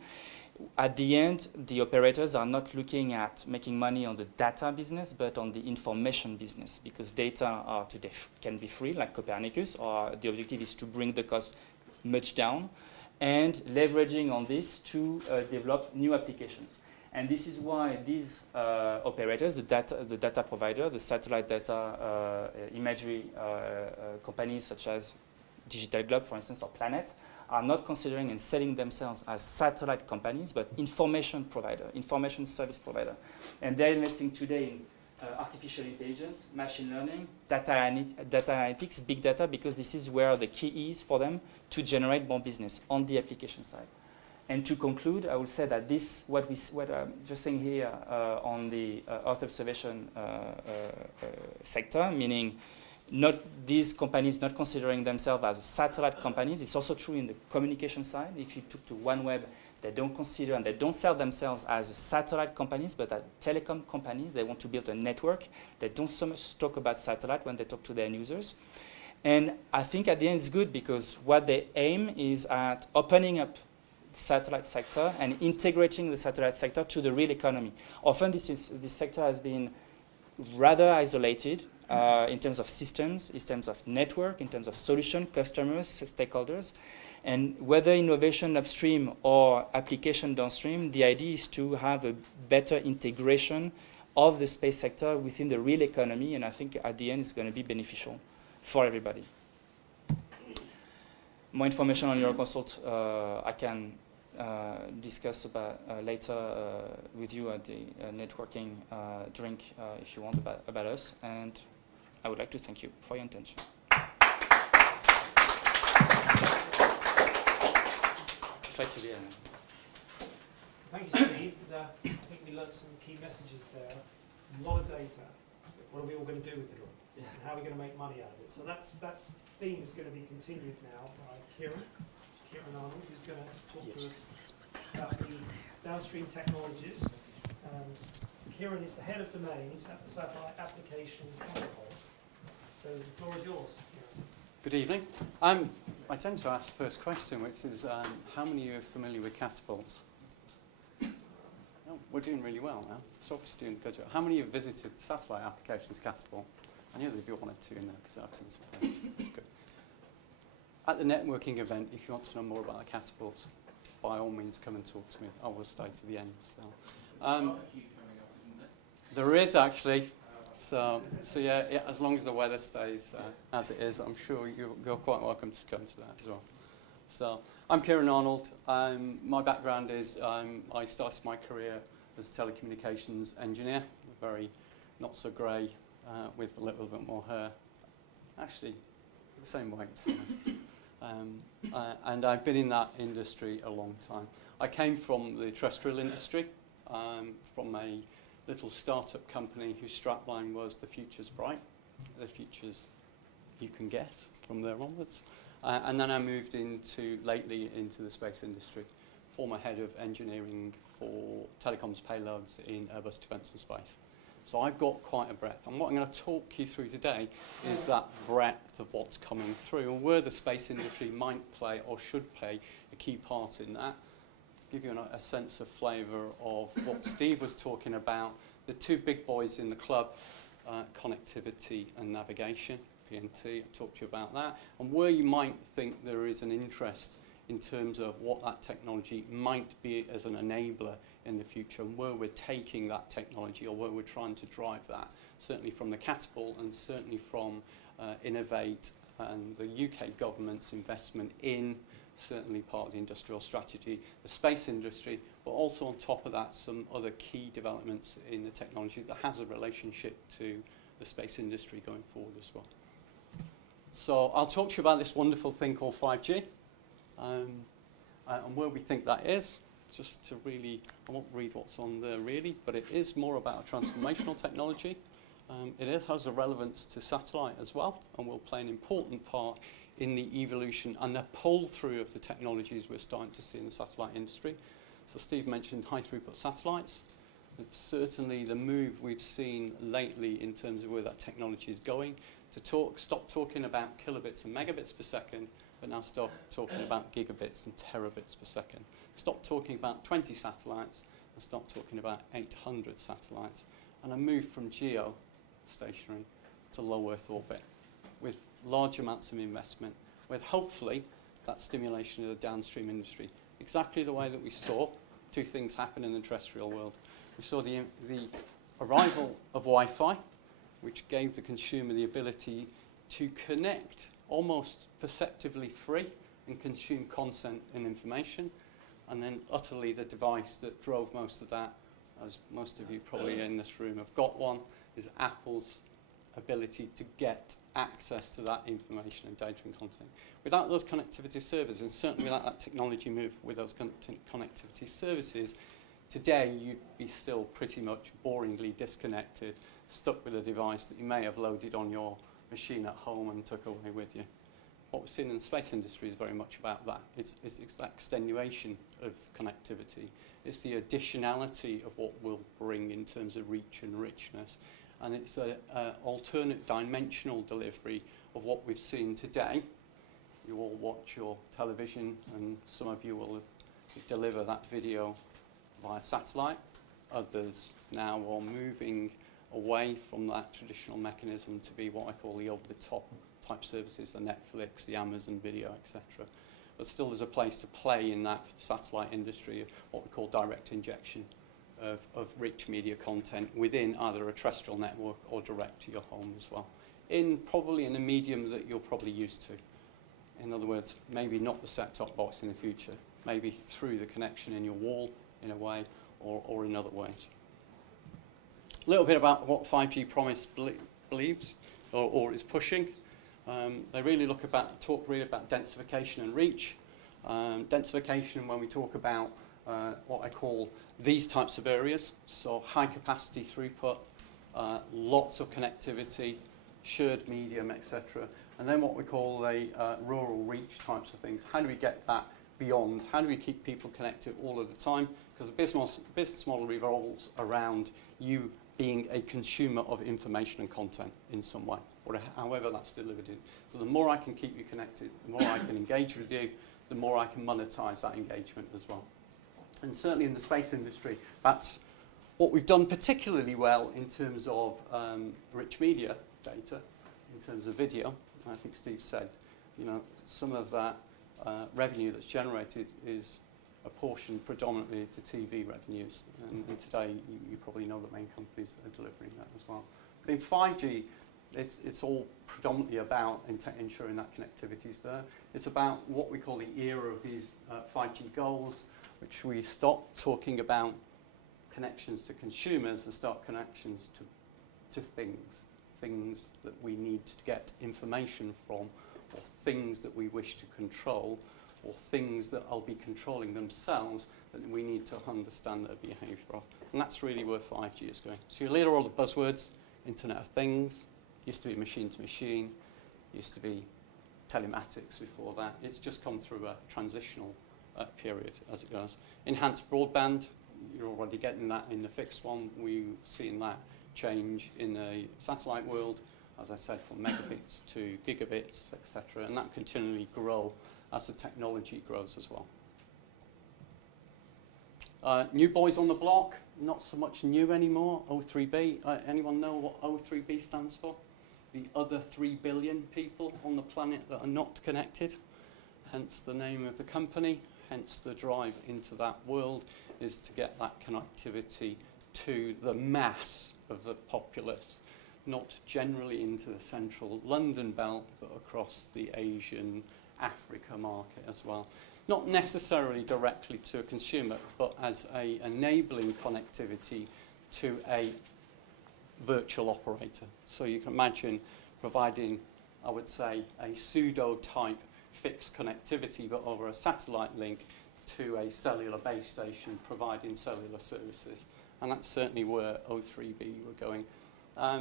At the end, the operators are not looking at making money on the data business, but on the information business, because data today can be free, like Copernicus, or the objective is to bring the cost much down, and leveraging on this to develop new applications. And this is why these operators, the data provider, the satellite data imagery companies such as Digital Globe, for instance, or Planet, are not considering and selling themselves as satellite companies, but information provider, information service provider. And they're investing today in artificial intelligence, machine learning, data analytics, big data, because this is where the key is for them to generate more business on the application side. And to conclude, I will say that this, what I'm just saying here on the Earth observation sector, meaning not these companies not considering themselves as satellite companies, it's also true in the communication side. If you took to OneWeb, they don't consider and they don't sell themselves as satellite companies, but as telecom companies. They want to build a network. They don't so much talk about satellite when they talk to their end users. And I think at the end it's good, because what they aim is at opening up the satellite sector and integrating the satellite sector to the real economy. Often this sector has been rather isolated in terms of systems, in terms of network, in terms of solution, customers, stakeholders. And whether innovation upstream or application downstream, the idea is to have a better integration of the space sector within the real economy, and I think at the end it's going to be beneficial for everybody. More information on Euroconsult, I can discuss about later with you at the networking drink if you want about us. And I would like to thank you for your attention. Try to be. Thank you, Steve. I think we learned some key messages there. A lot of data. What are we all going to do with it all? And how are we going to make money out of it? So that's theme is going to be continued now by Kieran Arnold, who's going to talk to us about the downstream technologies. And Kieran is the head of domains at the Satellite Application Protocol. So the floor is yours, Kieran. Good evening. I tend to ask the first question, which is how many of you are familiar with catapults? Oh, we're doing really well now. So obviously doing a good job. How many have visited Satellite Applications Catapult? I knew there'd be one or two in there because I've seen some. That's good. At the networking event, if you want to know more about the catapults, by all means come and talk to me. I will stay to the end. So, there is actually. So yeah, as long as the weather stays as it is, I'm sure you're quite welcome to come to that as well. So I'm Kieran Arnold. My background is I started my career as a telecommunications engineer, very not so grey, with a little bit more hair. Actually, the same weight size. And I've been in that industry a long time. I came from the terrestrial industry, from a little startup company whose strapline was "The future's bright." The future's, you can guess from there onwards. And then I moved lately into the space industry, former head of engineering for telecoms payloads in Airbus Defence and Space. So I've got quite a breadth. And what I'm going to talk you through today is that breadth of what's coming through and where the space industry might play or should play a key part in that. Give you a sense of flavour of what Steve was talking about. The two big boys in the club, connectivity and navigation, PNT, I'll talk to you about that. And where you might think there is an interest in terms of what that technology might be as an enabler in the future and where we're taking that technology or where we're trying to drive that, certainly from the catapult and certainly from Innovate and the UK government's investment in certainly part of the industrial strategy, the space industry, but also on top of that some other key developments in the technology that has a relationship to the space industry going forward as well. So I'll talk to you about this wonderful thing called 5G and where we think that is. Just to really, I won't read what's on there really, but it is more about a transformational technology. Has a relevance to satellite as well and will play an important part in the evolution and the pull-through of the technologies we're starting to see in the satellite industry. So Steve mentioned high-throughput satellites. It's certainly the move we've seen lately in terms of where that technology is going, to stop talking about kilobits and megabits per second, but now start talking about gigabits and terabits per second. Stop talking about 20 satellites and start talking about 800 satellites. And a move from geostationary to low Earth orbit with large amounts of investment, with hopefully that stimulation of the downstream industry. Exactly the way that we saw two things happen in the terrestrial world. We saw the arrival of Wi-Fi, which gave the consumer the ability to connect almost perceptively free and consume content and information, and then utterly the device that drove most of that, as most of you probably in this room have got one, is Apple's ability to get access to that information and data and content. Without those connectivity services, and certainly without that technology move with those connectivity services, today you'd be still pretty much boringly disconnected, stuck with a device that you may have loaded on your machine at home and took away with you. What we're seeing in the space industry is very much about that. It's that extenuation of connectivity. It's the additionality of what we'll bring in terms of reach and richness. And it's an alternate dimensional delivery of what we've seen today. You all watch your television, and some of you will deliver that video via satellite. Others now are moving away from that traditional mechanism to be what I call the over-the-top type services, the Netflix, the Amazon Video, etc. But still there's a place to play in that for the satellite industry, what we call direct injection of rich media content within either a terrestrial network or direct to your home as well. Probably in a medium that you're probably used to. In other words, maybe not the set-top box in the future, maybe through the connection in your wall in a way, or in other ways. A little bit about what 5G Promise believes or is pushing. They really talk really about densification and reach. Densification when we talk about what I call these types of areas, so high capacity throughput, lots of connectivity, shared medium, etc. And then what we call the rural reach types of things. How do we get that beyond? How do we keep people connected all of the time? Because the business model revolves around you being a consumer of information and content in some way, or however that's delivered. So the more I can keep you connected, the more I can engage with you, the more I can monetize that engagement as well. And certainly in the space industry, that's what we've done particularly well in terms of rich media data, in terms of video. I think Steve said, you know, some of that revenue that's generated is apportioned predominantly to TV revenues. And today, you probably know the main companies that are delivering that as well. But in 5G, it's all predominantly about ensuring that connectivity is there. It's about what we call the era of these 5G goals, which we stop talking about connections to consumers and start connections to things that we need to get information from, or things that we wish to control, or things that will be controlling themselves that we need to understand their behaviour of. And that's really where 5G is going. So you later all the buzzwords, Internet of Things, used to be machine to machine, used to be telematics before that. It's just come through a transitional period as it goes. Enhanced broadband, you're already getting that in the fixed one. We've seen that change in the satellite world, as I said, from megabits to gigabits, etc. And that continually grow as the technology grows as well. New boys on the block, not so much new anymore, O3B. Anyone know what O3B stands for? The other 3 billion people on the planet that are not connected, hence the name of the company, hence the drive into that world is to get that connectivity to the mass of the populace, not generally into the central London belt, but across the Asian, Africa market as well. Not necessarily directly to a consumer, but as an enabling connectivity to a virtual operator. So you can imagine providing, I would say, a pseudo-type fixed connectivity, but over a satellite link to a cellular base station providing cellular services. And that's certainly where O3B were going.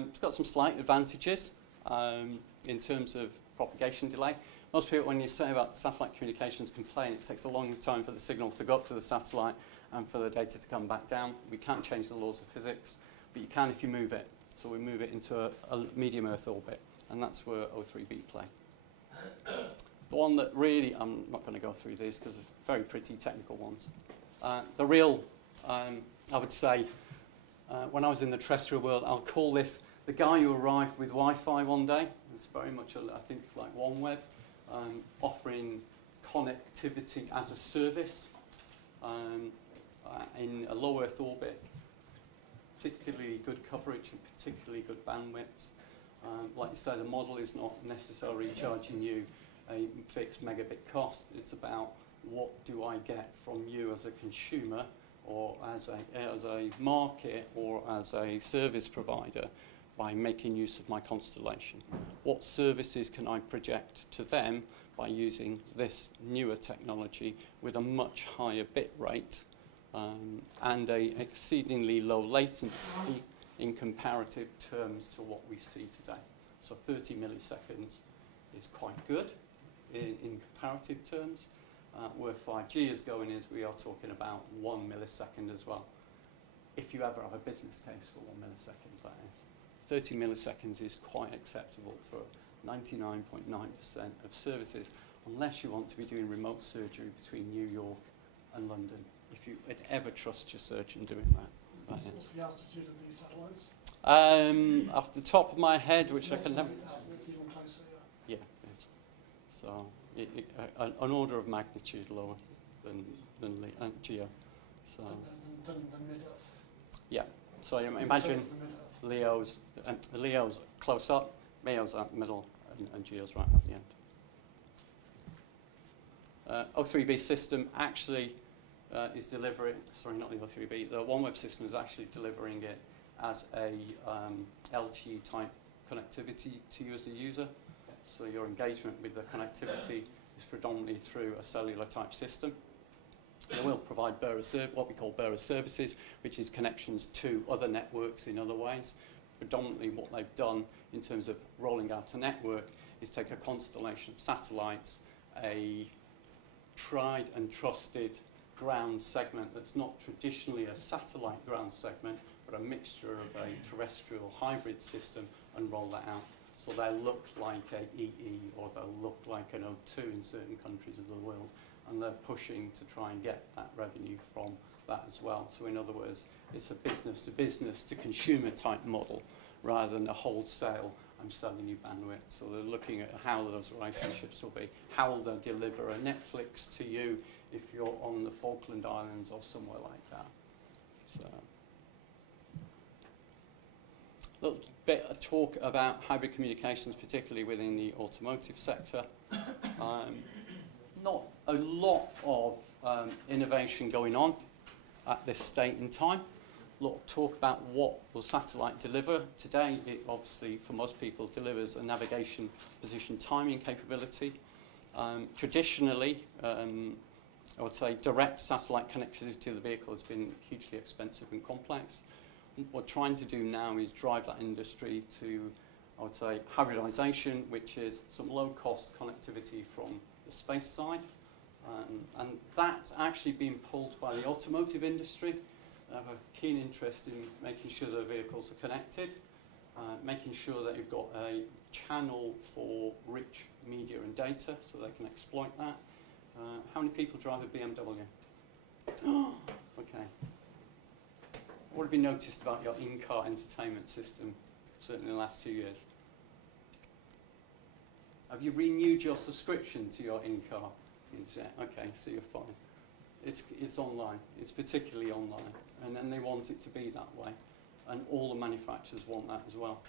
It's got some slight advantages in terms of propagation delay. Most people, when you say about satellite communications, complain it takes a long time for the signal to go up to the satellite and for the data to come back down. We can't change the laws of physics, but you can if you move it. So we move it into a medium Earth orbit, and that's where O3B play. The one that really, I'm not going to go through these because it's very pretty technical ones. The real, I would say, when I was in the terrestrial world, I'll call this the guy who arrived with Wi-Fi one day. It's very much, I think, like OneWeb, offering connectivity as a service in a low Earth orbit, particularly good coverage and particularly good bandwidths. Like you say, the model is not necessarily charging you a fixed megabit cost. It's about what do I get from you as a consumer or as a market or as a service provider by making use of my constellation. What services can I project to them by using this newer technology with a much higher bit rate and a exceedingly low latency in comparative terms to what we see today. So 30 milliseconds is quite good in comparative terms. Where 5G is going is we are talking about 1 millisecond as well. If you ever have a business case for 1 millisecond, that is. 30 milliseconds is quite acceptable for 99.9% of services, unless you want to be doing remote surgery between New York and London. If you would ever trust your surgeon doing that. What's the altitude of these satellites? Off the top of my head, which I can never... It's even closer, yeah, it's, so an order of magnitude lower than GEO. So, than mid-Earth. yeah, so you imagine Leo's close up, MEO's out the middle, and GEO's right at the O3B system actually is delivering, sorry, not the O3B, the OneWeb system is actually delivering it as a LTE type connectivity to you as a user. So your engagement with the connectivity is predominantly through a cellular type system. They will provide what we call bearer services, which is connections to other networks in other ways. Predominantly what they've done in terms of rolling out a network is take a constellation of satellites, a tried and trusted ground segment that's not traditionally a satellite ground segment, but a mixture of a terrestrial hybrid system, and roll that out. So they'll look like a EE or they'll look like an O2 in certain countries of the world, and they're pushing to try and get that revenue from that as well. So in other words, it's a business to consumer type model rather than a wholesale, I'm selling you bandwidth. So they're looking at how those relationships will be, how they'll deliver a Netflix to you if you're on the Falkland Islands or somewhere like that. So a little bit of talk about hybrid communications, particularly within the automotive sector. Not a lot of innovation going on at this state in time. A lot of talk about what will satellite deliver. Today, it obviously, for most people, delivers a navigation position timing capability. Traditionally, I would say direct satellite connectivity to the vehicle has been hugely expensive and complex. What we're trying to do now is drive that industry to, I would say, hybridization, which is some low-cost connectivity from the space side. And that's actually been pulled by the automotive industry. They have a keen interest in making sure their vehicles are connected, making sure that you've got a channel for rich media and data so they can exploit that. How many people drive a BMW? Okay. What have you noticed about your in-car entertainment system, certainly in the last 2 years? Have you renewed your subscription to your in-car internet? Okay, so you're fine. It's online. It's particularly online. And then they want it to be that way. And all the manufacturers want that as well.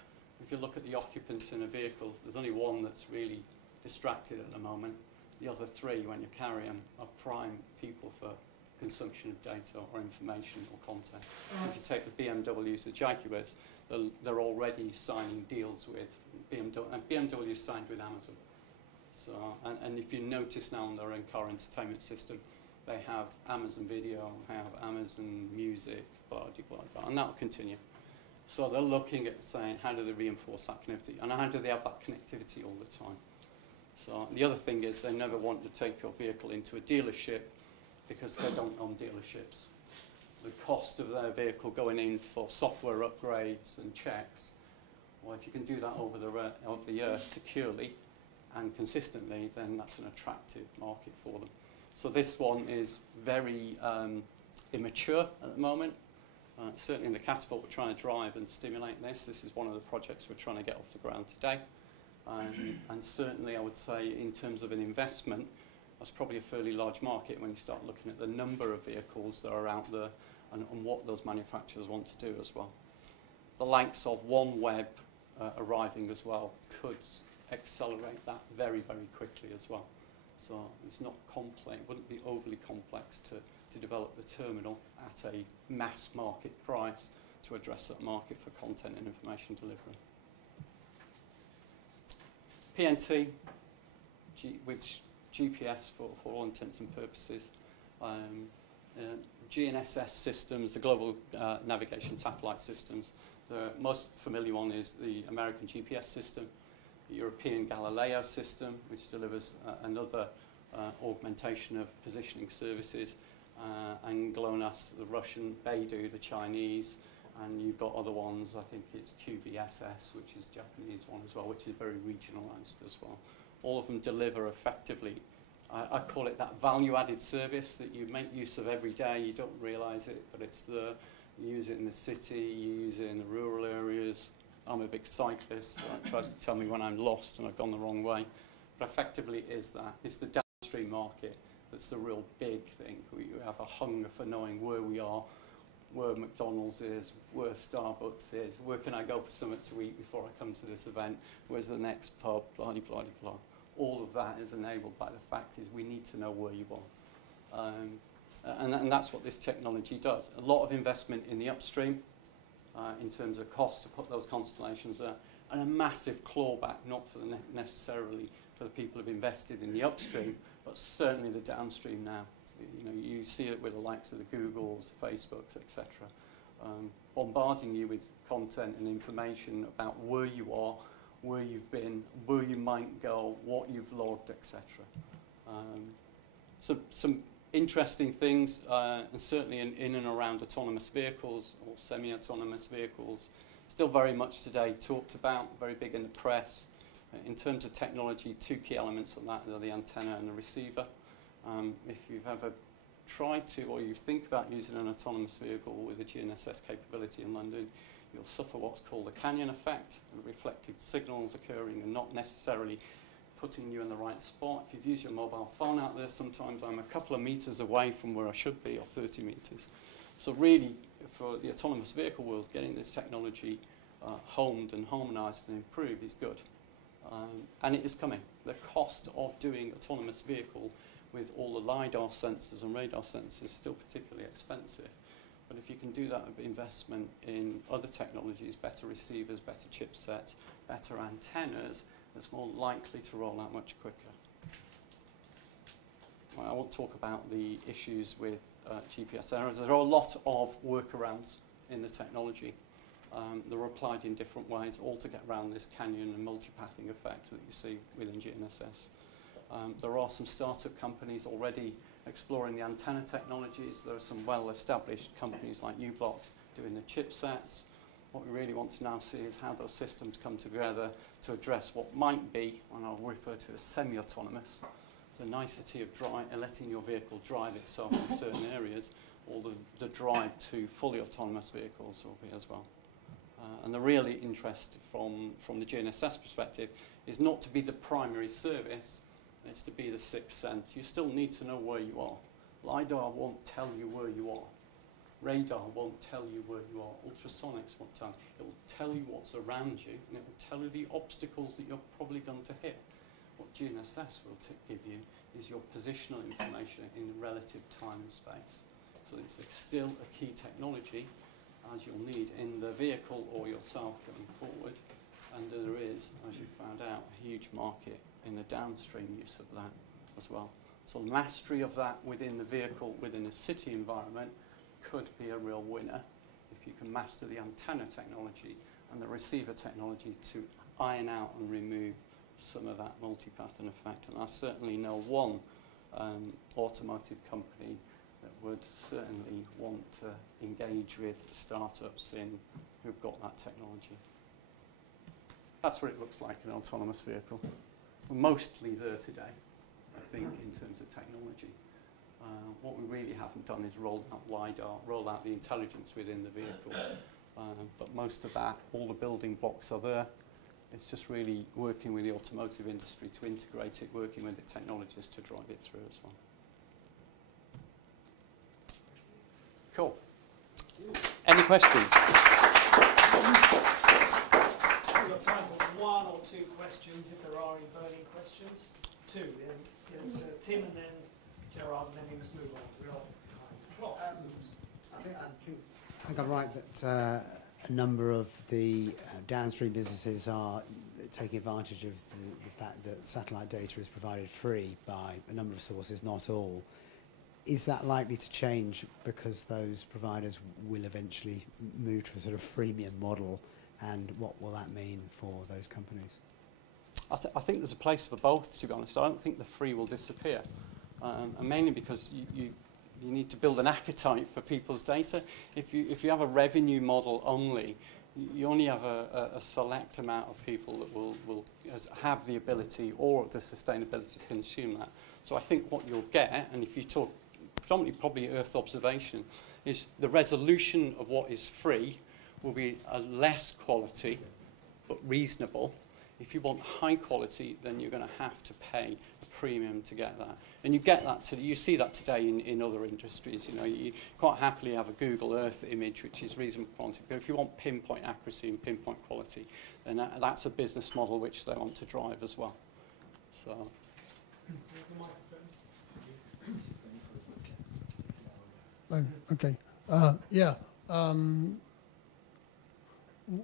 If you look at the occupants in a vehicle, there's only one that's really distracted at the moment. The other three, when you carry them, are prime people for consumption of data or information or content. If you take the BMWs, the Jaguars, they're already signing deals with BMW, and BMW is signed with Amazon. So, and if you notice now on their in-car entertainment system, they have Amazon Video, they have Amazon Music, blah, blah, blah, and that'll continue. So they're looking at saying, how do they reinforce that connectivity? And how do they have that connectivity all the time? So the other thing is they never want to take your vehicle into a dealership because they don't own dealerships. The cost of their vehicle going in for software upgrades and checks, well, if you can do that over the air securely and consistently, then that's an attractive market for them. So this one is very immature at the moment. Certainly in the Catapult, we're trying to drive and stimulate this. This is one of the projects we're trying to get off the ground today. And certainly I would say in terms of an investment, that's probably a fairly large market when you start looking at the number of vehicles that are out there and what those manufacturers want to do as well. The likes of OneWeb arriving as well could accelerate that very, very quickly as well. So it's not complex, it wouldn't be overly complex to develop the terminal at a mass market price to address that market for content and information delivery. PNT, which GPS for all intents and purposes. GNSS systems, the global navigation satellite systems. The most familiar one is the American GPS system, the European Galileo system, which delivers another augmentation of positioning services, and GLONASS, the Russian, Beidou, the Chinese, and you've got other ones. I think it's QVSS, which is the Japanese one as well, which is very regionalized as well. All of them deliver effectively. I call it that value-added service that you make use of every day. You don't realize it, but it's there. You use it in the city, you use it in the rural areas. I'm a big cyclist, so it tries to tell me when I'm lost and I've gone the wrong way. But effectively it is that. It's the downstream market that's the real big thing. We have a hunger for knowing where we are, where McDonald's is, where Starbucks is, where can I go for something to eat before I come to this event, where's the next pub, blah, blah, blah, blah. all of that is enabled by the fact is we need to know where you are. And that's what this technology does. A lot of investment in the upstream in terms of cost to put those constellations there, and a massive clawback, not for the necessarily for the people who've invested in the upstream, but certainly the downstream now. You know, you see it with the likes of the Googles, Facebooks, etc., bombarding you with content and information about where you are, where you've been, where you might go, what you've logged, etc. So some interesting things, and certainly in and around autonomous vehicles or semi-autonomous vehicles, still very much today talked about, very big in the press. In terms of technology, two key elements of that are the antenna and the receiver. If you've ever tried to, or you think about using an autonomous vehicle with a GNSS capability in London, you'll suffer what's called the canyon effect, reflected signals occurring and not necessarily putting you in the right spot. If you've used your mobile phone out there, sometimes I'm a couple of meters away from where I should be, or 30 meters. So really, for the autonomous vehicle world, getting this technology homed and harmonized and improved is good. And it is coming. The cost of doing autonomous vehicle with all the LiDAR sensors and radar sensors is still particularly expensive. But if you can do that with investment in other technologies, better receivers, better chipsets, better antennas, it's more likely to roll out much quicker. Well, I won't talk about the issues with GPS errors. There are a lot of workarounds in the technology. They're applied in different ways, all to get around this canyon and multipathing effect that you see within GNSS. There are some startup companies already exploring the antenna technologies. There are some well-established companies like u-blox doing the chipsets. What we really want to now see is how those systems come together to address what might be, and I'll refer to as semi-autonomous, the nicety of letting your vehicle drive itself in certain areas, or the drive to fully autonomous vehicles will be as well. And the really interest from the GNSS perspective is not to be the primary service, it's to be the sixth sense. You still need to know where you are. LiDAR won't tell you where you are. Radar won't tell you where you are. Ultrasonics won't tell you. It will tell you what's around you, and it will tell you the obstacles that you're probably going to hit. What GNSS will give you is your positional information in relative time and space. So it's still a key technology, as you'll need in the vehicle or yourself going forward. And there is, as you found out, a huge market in the downstream use of that as well. So mastery of that within the vehicle, within a city environment, could be a real winner if you can master the antenna technology and the receiver technology to iron out and remove some of that multipattern effect. And I certainly know one automotive company that would certainly want to engage with startups who've got that technology. That's what it looks like in an autonomous vehicle. We're mostly there today, I think, in terms of technology. What we really haven't done is roll out LiDAR, roll out the intelligence within the vehicle. But most of that, all the building blocks are there. It's just really working with the automotive industry to integrate it, working with the technologists to drive it through as well. Cool. Any questions? We've got time for one or two questions, if there are any burning questions. Two, then Tim and then Gerard, and then we must move on to the clock. I think I'm right that a number of the downstream businesses are taking advantage of the fact that satellite data is provided free by a number of sources, not all. Is that likely to change because those providers will eventually move to a sort of freemium model, and what will that mean for those companies? I think there's a place for both, to be honest. I don't think the free will disappear, and mainly because you need to build an appetite for people's data. If you have a revenue model only, you only have a select amount of people that will have the ability or the sustainability to consume that. So I think what you'll get, and if you talk predominantly probably Earth observation, is the resolution of what is free will be a less quality but reasonable. If you want high quality, then you're going to have to pay a premium to get that. And you get that you see that today in other industries. You know, you quite happily have a Google Earth image, which is reasonable quality. But if you want pinpoint accuracy and pinpoint quality, then that's a business model which they want to drive as well. So. Oh, okay. Yeah.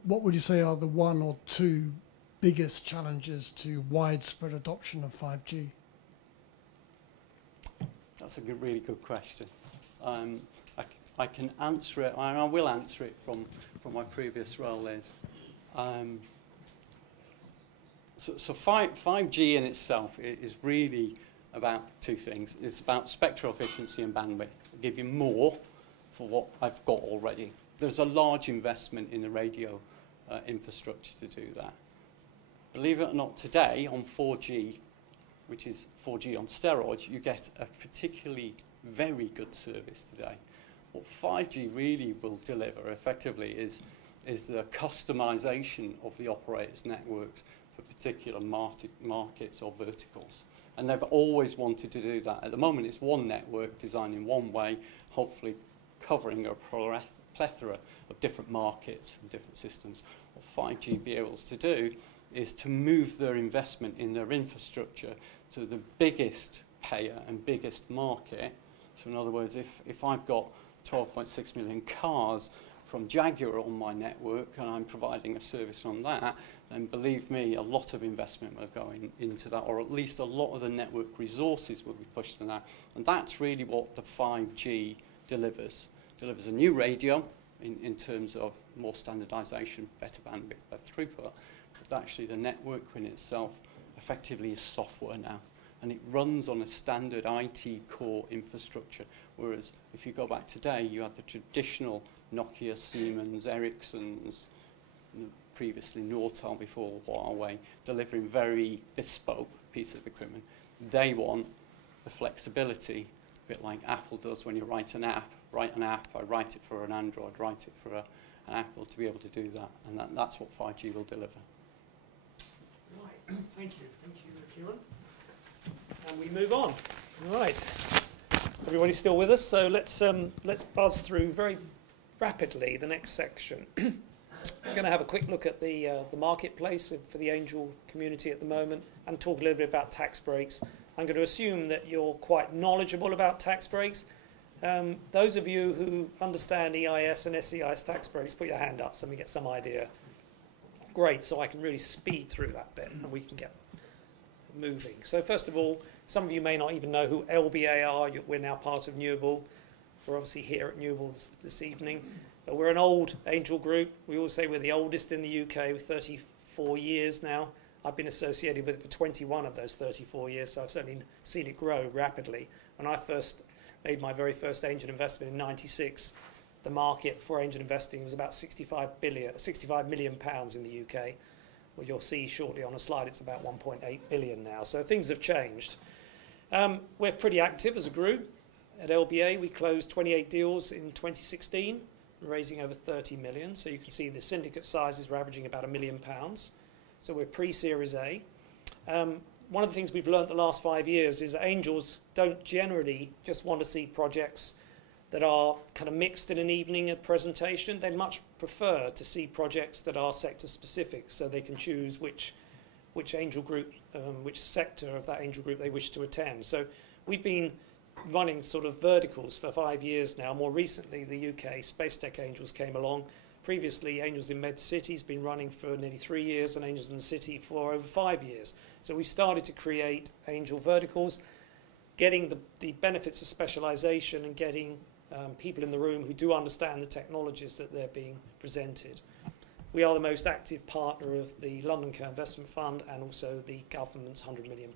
What would you say are the one or two biggest challenges to widespread adoption of 5G? That's a really good question. I can answer it, and I will answer it from my previous role, Liz. So 5G in itself is really about two things. It's about spectral efficiency and bandwidth. I'll give you more for what I've got already. There's a large investment in the radio infrastructure to do that. Believe it or not, today on 4G, which is 4G on steroids, you get a particularly very good service today. What 5G really will deliver effectively is the customization of the operator's networks for particular markets or verticals. And they've always wanted to do that. At the moment, it's one network designed in one way, hopefully covering a plethora of different markets and different systems. What 5G be able to do is to move their investment in their infrastructure to the biggest payer and biggest market. So in other words, if I've got 12.6 million cars from Jaguar on my network and I'm providing a service on that, then believe me, a lot of investment will go into that, or at least a lot of the network resources will be pushed on that. And that's really what the 5G delivers. Delivers a new radio in terms of more standardization, better bandwidth, better throughput. But actually the network in itself effectively is software now. And it runs on a standard IT core infrastructure. Whereas if you go back today, you had the traditional Nokia, Siemens, Ericsson's, previously Nortel before Huawei, delivering very bespoke piece of equipment. They want the flexibility, a bit like Apple does when you write an app. I write it for an Android, write it for an Apple, to be able to do that. And that's what 5G will deliver. Right, thank you, Kieran. And we move on. Right, everybody's still with us, so let's buzz through very rapidly the next section. We're going to have a quick look at the marketplace for the angel community at the moment and talk a little bit about tax breaks. I'm going to assume that you're quite knowledgeable about tax breaks. Those of you who understand EIS and SEIS tax breaks, put your hand up so we get some idea. Great, so I can really speed through that bit and we can get moving. So first of all, some of you may not even know who LBA are. We're now part of Newable. We're obviously here at Newable this evening. But we're an old angel group. We always say we're the oldest in the UK with 34 years now. I've been associated with it for 21 of those 34 years, so I've certainly seen it grow rapidly. When I first made my very first angel investment in '96, the market for angel investing was about 65 million pounds in the UK. Well, you'll see shortly on a slide it's about 1.8 billion now. So things have changed. We're pretty active as a group. At LBA, we closed 28 deals in 2016, raising over 30 million. So you can see the syndicate sizes are averaging about £1 million. So we're pre-Series A. One of the things we've learned the last 5 years is that angels don't generally just want to see projects that are kind of mixed in an evening of presentation. They much prefer to see projects that are sector specific, so they can choose which angel group, which sector of that angel group they wish to attend. So we've been running sort of verticals for 5 years now. More recently, the UK Space Tech Angels came along. Previously, Angels in Med City's been running for nearly 3 years, and Angels in the City for over 5 years. So we've started to create angel verticals, getting the benefits of specialisation and getting people in the room who do understand the technologies that they're being presented. We are the most active partner of the London Co-Investment Fund and also the government's £100 million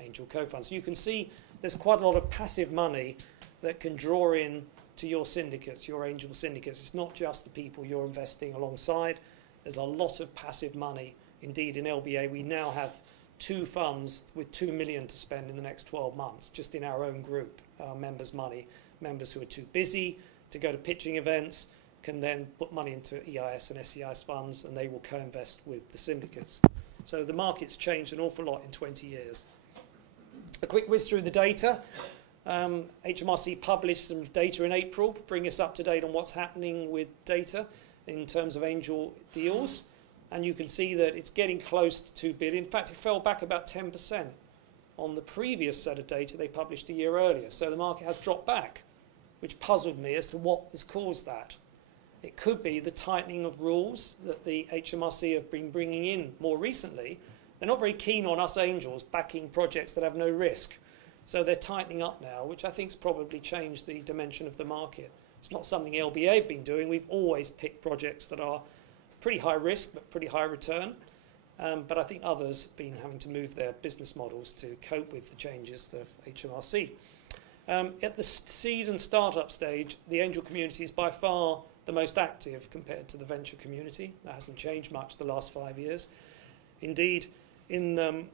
angel co-fund. So you can see there's quite a lot of passive money that can draw in to your syndicates, your angel syndicates. It's not just the people you're investing alongside. There's a lot of passive money. Indeed, in LBA, we now have 2 funds with 2 million to spend in the next 12 months, just in our own group, our members' money. Members who are too busy to go to pitching events can then put money into EIS and SEIS funds, and they will co-invest with the syndicates. So the market's changed an awful lot in 20 years. A quick whiz through the data. HMRC published some data in April, bring us up to date on what's happening with data in terms of angel deals. And you can see that it's getting close to 2 billion. In fact, it fell back about 10% on the previous set of data they published a year earlier. So the market has dropped back, which puzzled me as to what has caused that. It could be the tightening of rules that the HMRC have been bringing in more recently. They're not very keen on us angels backing projects that have no risk. So they're tightening up now, which I think has probably changed the dimension of the market. It's not something LBA have been doing. We've always picked projects that are pretty high risk but pretty high return. But I think others have been having to move their business models to cope with the changes of HMRC. At the seed and startup stage, the angel community is by far the most active compared to the venture community. That hasn't changed much the last 5 years. Indeed, in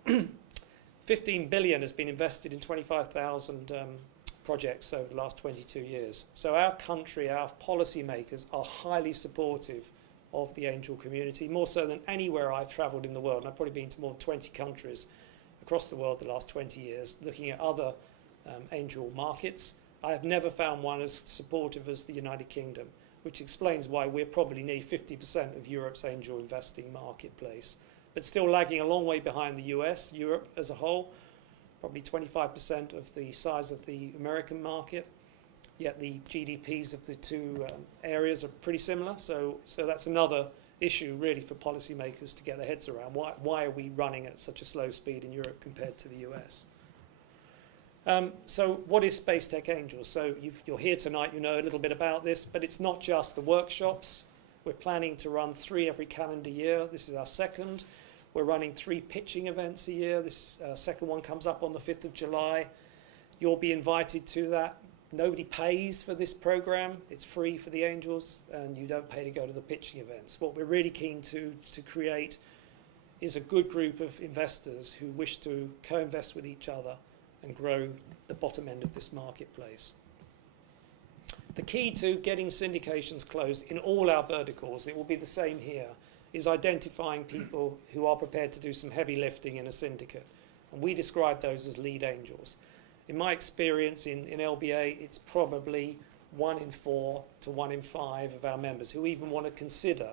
15 billion has been invested in 25,000 projects over the last 22 years. So our country, our policymakers are highly supportive of the angel community, more so than anywhere I've travelled in the world. And I've probably been to more than 20 countries across the world the last 20 years, looking at other angel markets. I have never found one as supportive as the United Kingdom, which explains why we're probably near 50% of Europe's angel investing marketplace, but still lagging a long way behind the US, Europe as a whole, probably 25% of the size of the American market, yet the GDPs of the two areas are pretty similar. So that's another issue really for policymakers to get their heads around. Why are we running at such a slow speed in Europe compared to the US? So what is Space Tech Angels? So you're here tonight, you know a little bit about this, but it's not just the workshops. We're planning to run 3 every calendar year. This is our second. We're running 3 pitching events a year. This second one comes up on the 5th of July. You'll be invited to that. Nobody pays for this program. It's free for the angels, and you don't pay to go to the pitching events. What we're really keen to create is a good group of investors who wish to co-invest with each other and grow the bottom end of this marketplace. The key to getting syndications closed in all our verticals, it will be the same here, is identifying people who are prepared to do some heavy lifting in a syndicate. And we describe those as lead angels. In my experience in LBA, it's probably 1 in 4 to 1 in 5 of our members who even want to consider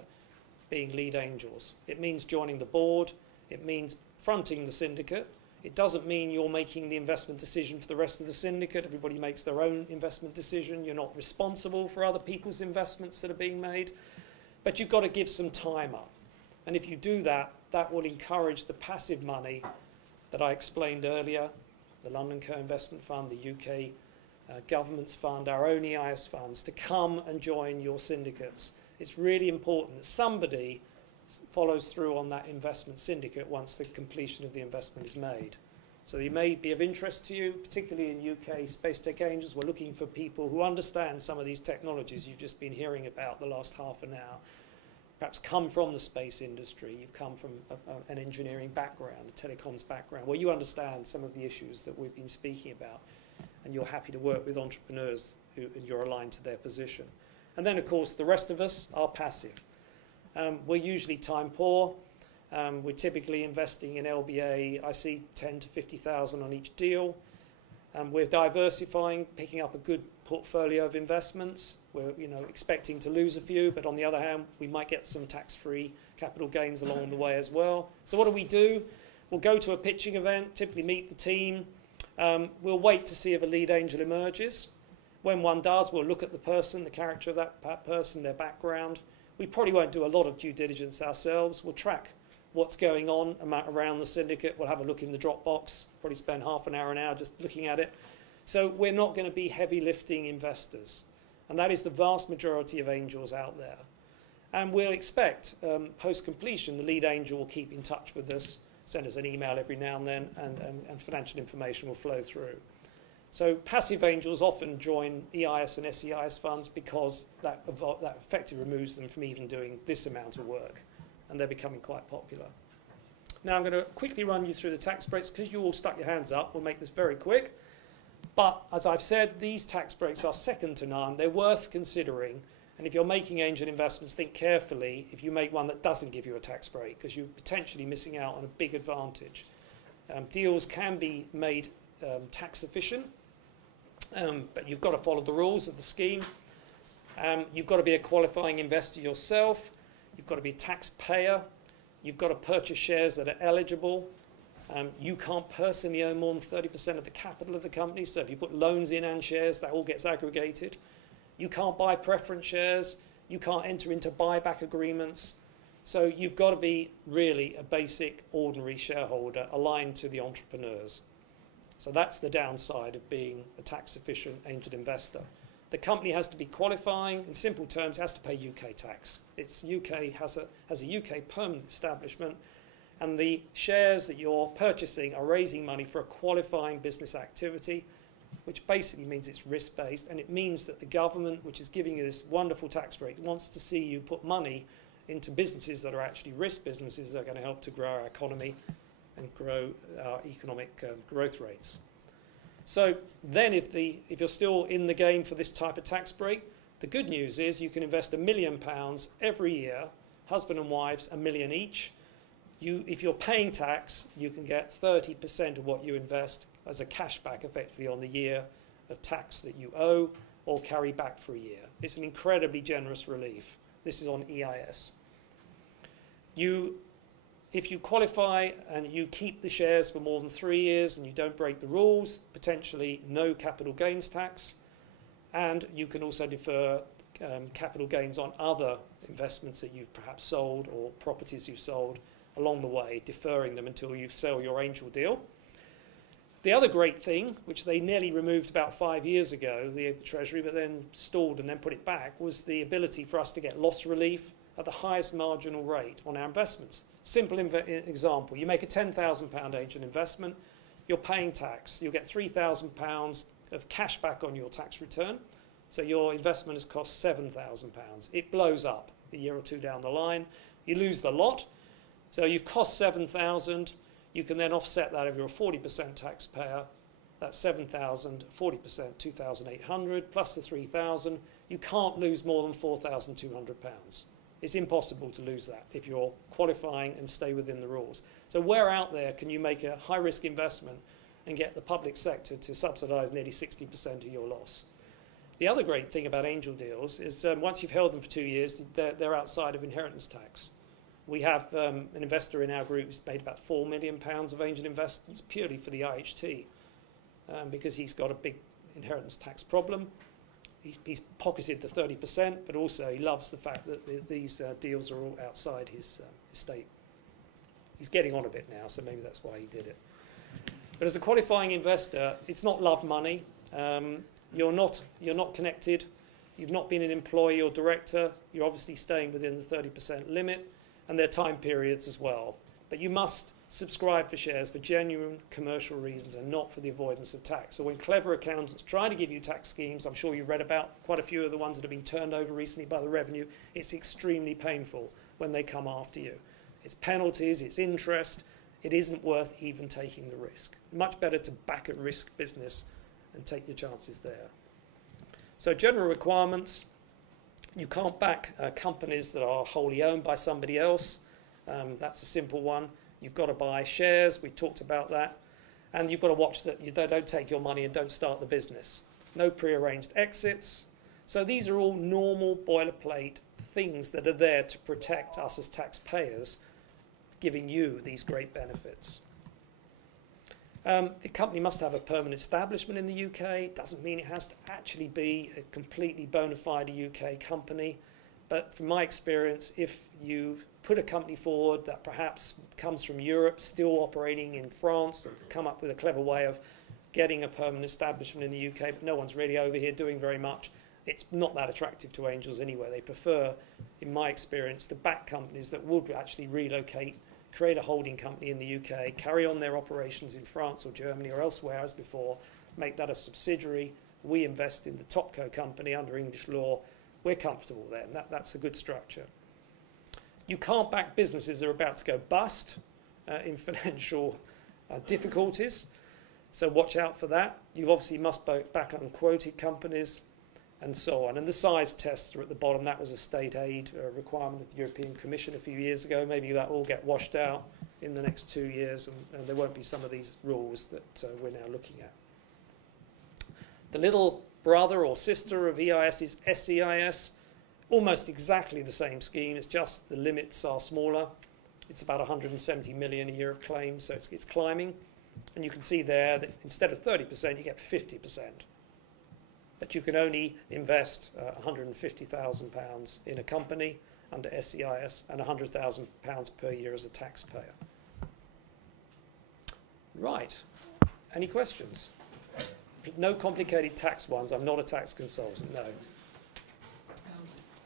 being lead angels. It means joining the board. It means fronting the syndicate. It doesn't mean you're making the investment decision for the rest of the syndicate. Everybody makes their own investment decision. You're not responsible for other people's investments that are being made. But you've got to give some time up. And if you do that, that will encourage the passive money that I explained earlier, the London Co-Investment Fund, the UK Government's Fund, our own EIS funds, to come and join your syndicates. It's really important that somebody follows through on that investment syndicate once the completion of the investment is made. So they may be of interest to you, particularly in UK Space Tech Angels. We're looking for people who understand some of these technologies you've just been hearing about the last half an hour. Perhaps come from the space industry, you've come from an engineering background, a telecoms background, where you understand some of the issues that we've been speaking about, and you're happy to work with entrepreneurs and you're aligned to their position. And then, of course, the rest of us are passive. We're usually time poor. We're typically investing in LBA, I see 10 to 50,000 on each deal. We're diversifying, picking up a good portfolio of investments. We're expecting to lose a few, but on the other hand, we might get some tax-free capital gains along the way as well. So what do? We'll go to a pitching event, typically meet the team. We'll wait to see if a lead angel emerges. When one does, we'll look at the person, the character of that person, their background. We probably won't do a lot of due diligence ourselves. We'll track what's going on around the syndicate. We'll have a look in the Dropbox, probably spend half an hour just looking at it. So we're not going to be heavy lifting investors. And that is the vast majority of angels out there. And we'll expect, post-completion, the lead angel will keep in touch with us, send us an email every now and then, and financial information will flow through. So passive angels often join EIS and SEIS funds because that effectively removes them from even doing this amount of work, and they're becoming quite popular. Now I'm going to quickly run you through the tax breaks because you all stuck your hands up. We'll make this very quick. But as I've said, these tax breaks are second to none. They're worth considering. And if you're making angel investments, think carefully if you make one that doesn't give you a tax break, because you're potentially missing out on a big advantage. Deals can be made tax efficient, but you've got to follow the rules of the scheme. You've got to be a qualifying investor yourself. You've got to be a taxpayer. You've got to purchase shares that are eligible. You can't personally own more than 30% of the capital of the company. So if you put loans in and shares, that all gets aggregated. You can't buy preference shares. You can't enter into buyback agreements. So you've got to be really a basic, ordinary shareholder aligned to the entrepreneurs. So that's the downside of being a tax-efficient angel investor. The company has to be qualifying. In simple terms, it has to pay UK tax. It's UK has a UK permanent establishment, and the shares that you're purchasing are raising money for a qualifying business activity, which basically means it's risk-based, and it means that the government, which is giving you this wonderful tax break, wants to see you put money into businesses that are actually risk businesses that are going to help to grow our economy and grow our economic growth rates. So then if you're still in the game for this type of tax break, the good news is you can invest £1 million every year, husband and wives, £1 million each. If you're paying tax, you can get 30% of what you invest as a cashback effectively on the year of tax that you owe or carry back for a year. It's an incredibly generous relief. This is on EIS. If you qualify and you keep the shares for more than 3 years and you don't break the rules, potentially no capital gains tax, and you can also defer capital gains on other investments that you've perhaps sold or properties you've sold along the way, deferring them until you sell your angel deal. The other great thing, which they nearly removed about 5 years ago, the Treasury, but then stalled and then put it back, was the ability for us to get loss relief at the highest marginal rate on our investments. Simple example, you make a £10,000 angel investment, you're paying tax. You'll get £3,000 of cash back on your tax return, so your investment has cost £7,000. It blows up a year or two down the line. You lose the lot, so you've cost £7,000. You can then offset that if you're a 40% taxpayer. That's 7,000, 40%, 2,800 plus the 3,000. You can't lose more than £4,200. It's impossible to lose that if you're qualifying and stay within the rules. So where out there can you make a high-risk investment and get the public sector to subsidise nearly 60% of your loss? The other great thing about angel deals is once you've held them for 2 years, they're outside of inheritance tax. We have an investor in our group who's made about £4 million of angel investments purely for the IHT because he's got a big inheritance tax problem. He's pocketed the 30%, but also he loves the fact that these deals are all outside his estate. He's getting on a bit now, so maybe that's why he did it. But as a qualifying investor, it's not love money. You're not connected. You've not been an employee or director. You're obviously staying within the 30% limit, and there are time periods as well. But you must subscribe for shares for genuine commercial reasons and not for the avoidance of tax. So when clever accountants try to give you tax schemes, I'm sure you read about quite a few of the ones that have been turned over recently by the revenue, it's extremely painful when they come after you. It's penalties, it's interest, it isn't worth even taking the risk. Much better to back a risk business and take your chances there. So general requirements, you can't back companies that are wholly owned by somebody else. That's a simple one. You've got to buy shares, we talked about that, and you've got to watch that you don't take your money and don't start the business. No prearranged exits. So these are all normal boilerplate things that are there to protect us as taxpayers, giving you these great benefits. The company must have a permanent establishment in the UK. It doesn't mean it has to actually be a completely bona fide UK company. But from my experience, if you put a company forward that perhaps comes from Europe, still operating in France, and come up with a clever way of getting a permanent establishment in the UK, but no one's really over here doing very much, it's not that attractive to angels anyway. They prefer, in my experience, to back companies that would actually relocate, create a holding company in the UK, carry on their operations in France or Germany or elsewhere as before, make that a subsidiary. We invest in the Topco company under English law. We're comfortable there, and that's a good structure. You can't back businesses that are about to go bust in financial difficulties, so watch out for that. You obviously must back unquoted companies and so on. And the size tests are at the bottom. That was a state aid requirement of the European Commission a few years ago. Maybe that will get washed out in the next 2 years, and there won't be some of these rules that we're now looking at. The little brother or sister of EIS is SEIS. Almost exactly the same scheme, it's just the limits are smaller. It's about 170 million a year of claims, so it's climbing. And you can see there that instead of 30%, you get 50%. But you can only invest £150,000 in a company under SEIS and £100,000 per year as a taxpayer. Right. Any questions? No complicated tax ones. I'm not a tax consultant, no.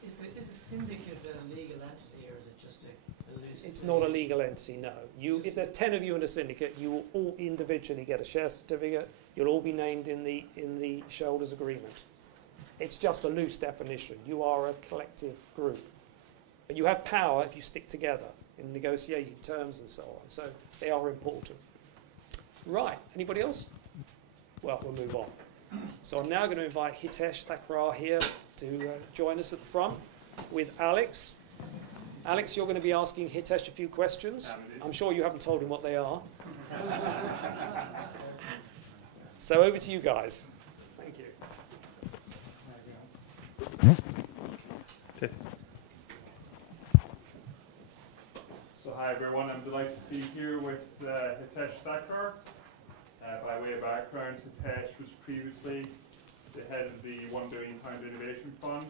Is a syndicate a legal entity, or is it just a loose? It's not a legal entity, no. If there's 10 of you in a syndicate, you will all individually get a share certificate. You'll all be named in the shareholders' agreement. It's just a loose definition. You are a collective group. But you have power if you stick together in negotiating terms and so on. So they are important. Right. Anybody else? Well, we'll move on. So I'm now going to invite Hitesh Thakrar here to join us at the front with Alex. Alex, you're going to be asking Hitesh a few questions. I'm sure you haven't told him what they are. So over to you guys. Thank you. So hi everyone, I'm delighted to be here with Hitesh Thakrar. By way of background, Hitesh was previously the head of the £1 billion Innovation Fund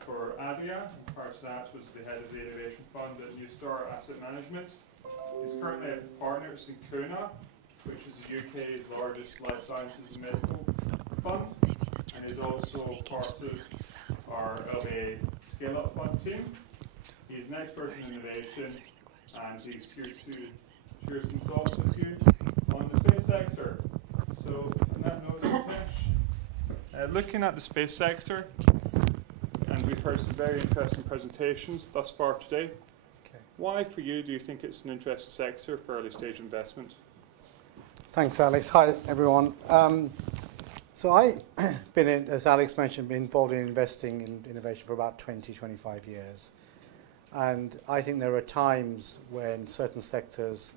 for ADIA, and prior to that was the head of the Innovation Fund at New Star Asset Management. He's currently a partner at Syncona, which is the UK's largest life sciences and medical fund, and is also part of our LA Scale Up Fund team. He's an expert in innovation, and he's here to share some thoughts with you on the space sector. So, on that note, Hitesh, looking at the space sector, and we've heard some very interesting presentations thus far today. Okay. Why, for you, do you think it's an interesting sector for early stage investment? Thanks, Alex. Hi, everyone. So I've been, as Alex mentioned, been involved in investing in innovation for about 20, 25 years. And I think there are times when certain sectors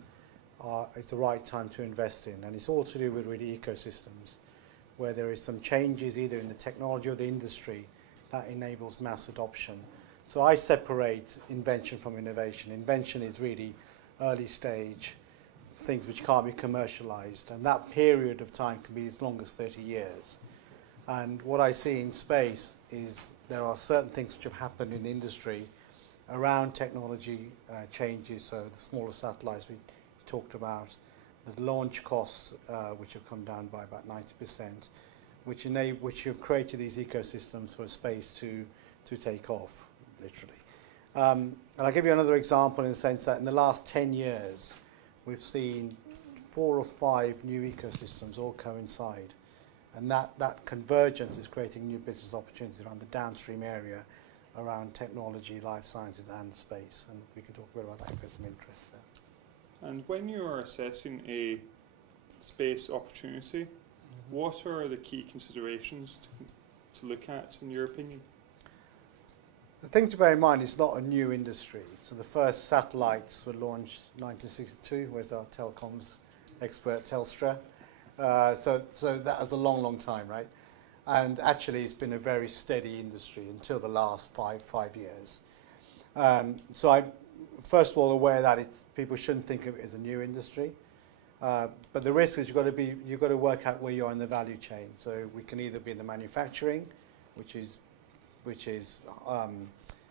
it's the right time to invest in. And it's all to do with really ecosystems, where there is some changes either in the technology or the industry that enables mass adoption. So I separate invention from innovation. Invention is really early stage, things which can't be commercialized. And that period of time can be as long as 30 years. And what I see in space is there are certain things which have happened in the industry around technology changes, so the smaller satellites we talked about, the launch costs which have come down by about 90%, which have created these ecosystems for space to take off, literally. And I'll give you another example in the sense that in the last 10 years, we've seen 4 or 5 new ecosystems all coincide. And that convergence is creating new business opportunities around the downstream area, around technology, life sciences, and space. And we can talk a bit about that if there's some interest there. And when you are assessing a space opportunity, what are the key considerations to look at, in your opinion? The thing to bear in mind, it's not a new industry. So the first satellites were launched in 1962. Where's our telecoms expert, Telstra? So that was a long, long time, right? And actually, it's been a very steady industry until the last five years. So I'm, first of all, aware that people shouldn't think of it as a new industry. But the risk is you've got to work out where you are in the value chain. So we can either be in the manufacturing, which is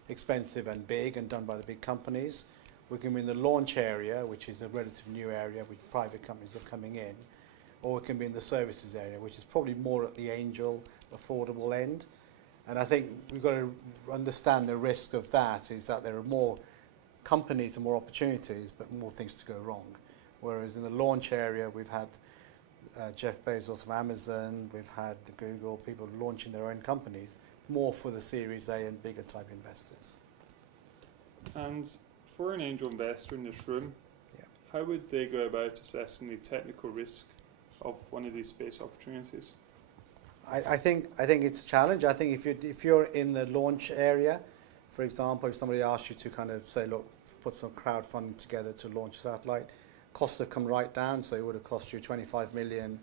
expensive and big and done by the big companies. We can be in the launch area, which is a relatively new area, which private companies are coming in. Or it can be in the services area, which is probably more at the angel, affordable end. And I think we've got to understand the risk of that is that there are more companies and more opportunities, but more things to go wrong. Whereas in the launch area, we've had Jeff Bezos of Amazon, we've had the Google, people launching their own companies, more for the Series A and bigger type investors. And for an angel investor in this room, how would they go about assessing the technical risk of one of these space opportunities? I think it's a challenge. I think if you're in the launch area, for example, if somebody asks you to kind of say, look, put some crowdfunding together to launch a satellite, costs have come right down. So it would have cost you 25 million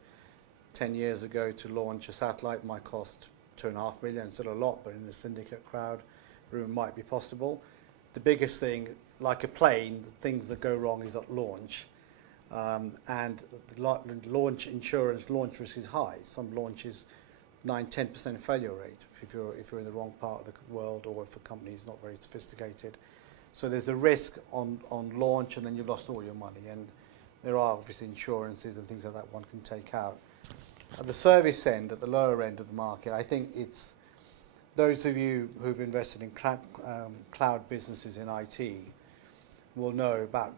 10 years ago to launch a satellite. Might cost 2.5 million. Still a lot, but in the syndicate crowd room might be possible. the biggest thing, like a plane, the things that go wrong is at launch. And the launch insurance, launch risk is high. Some launches 9-10% failure rate if you're in the wrong part of the world, or if a company is not very sophisticated. So there's a risk on launch, and then you've lost all your money. And there are obviously insurances and things like that one can take out. At the service end, at the lower end of the market, I think it's those of you who've invested in cloud businesses in IT will know about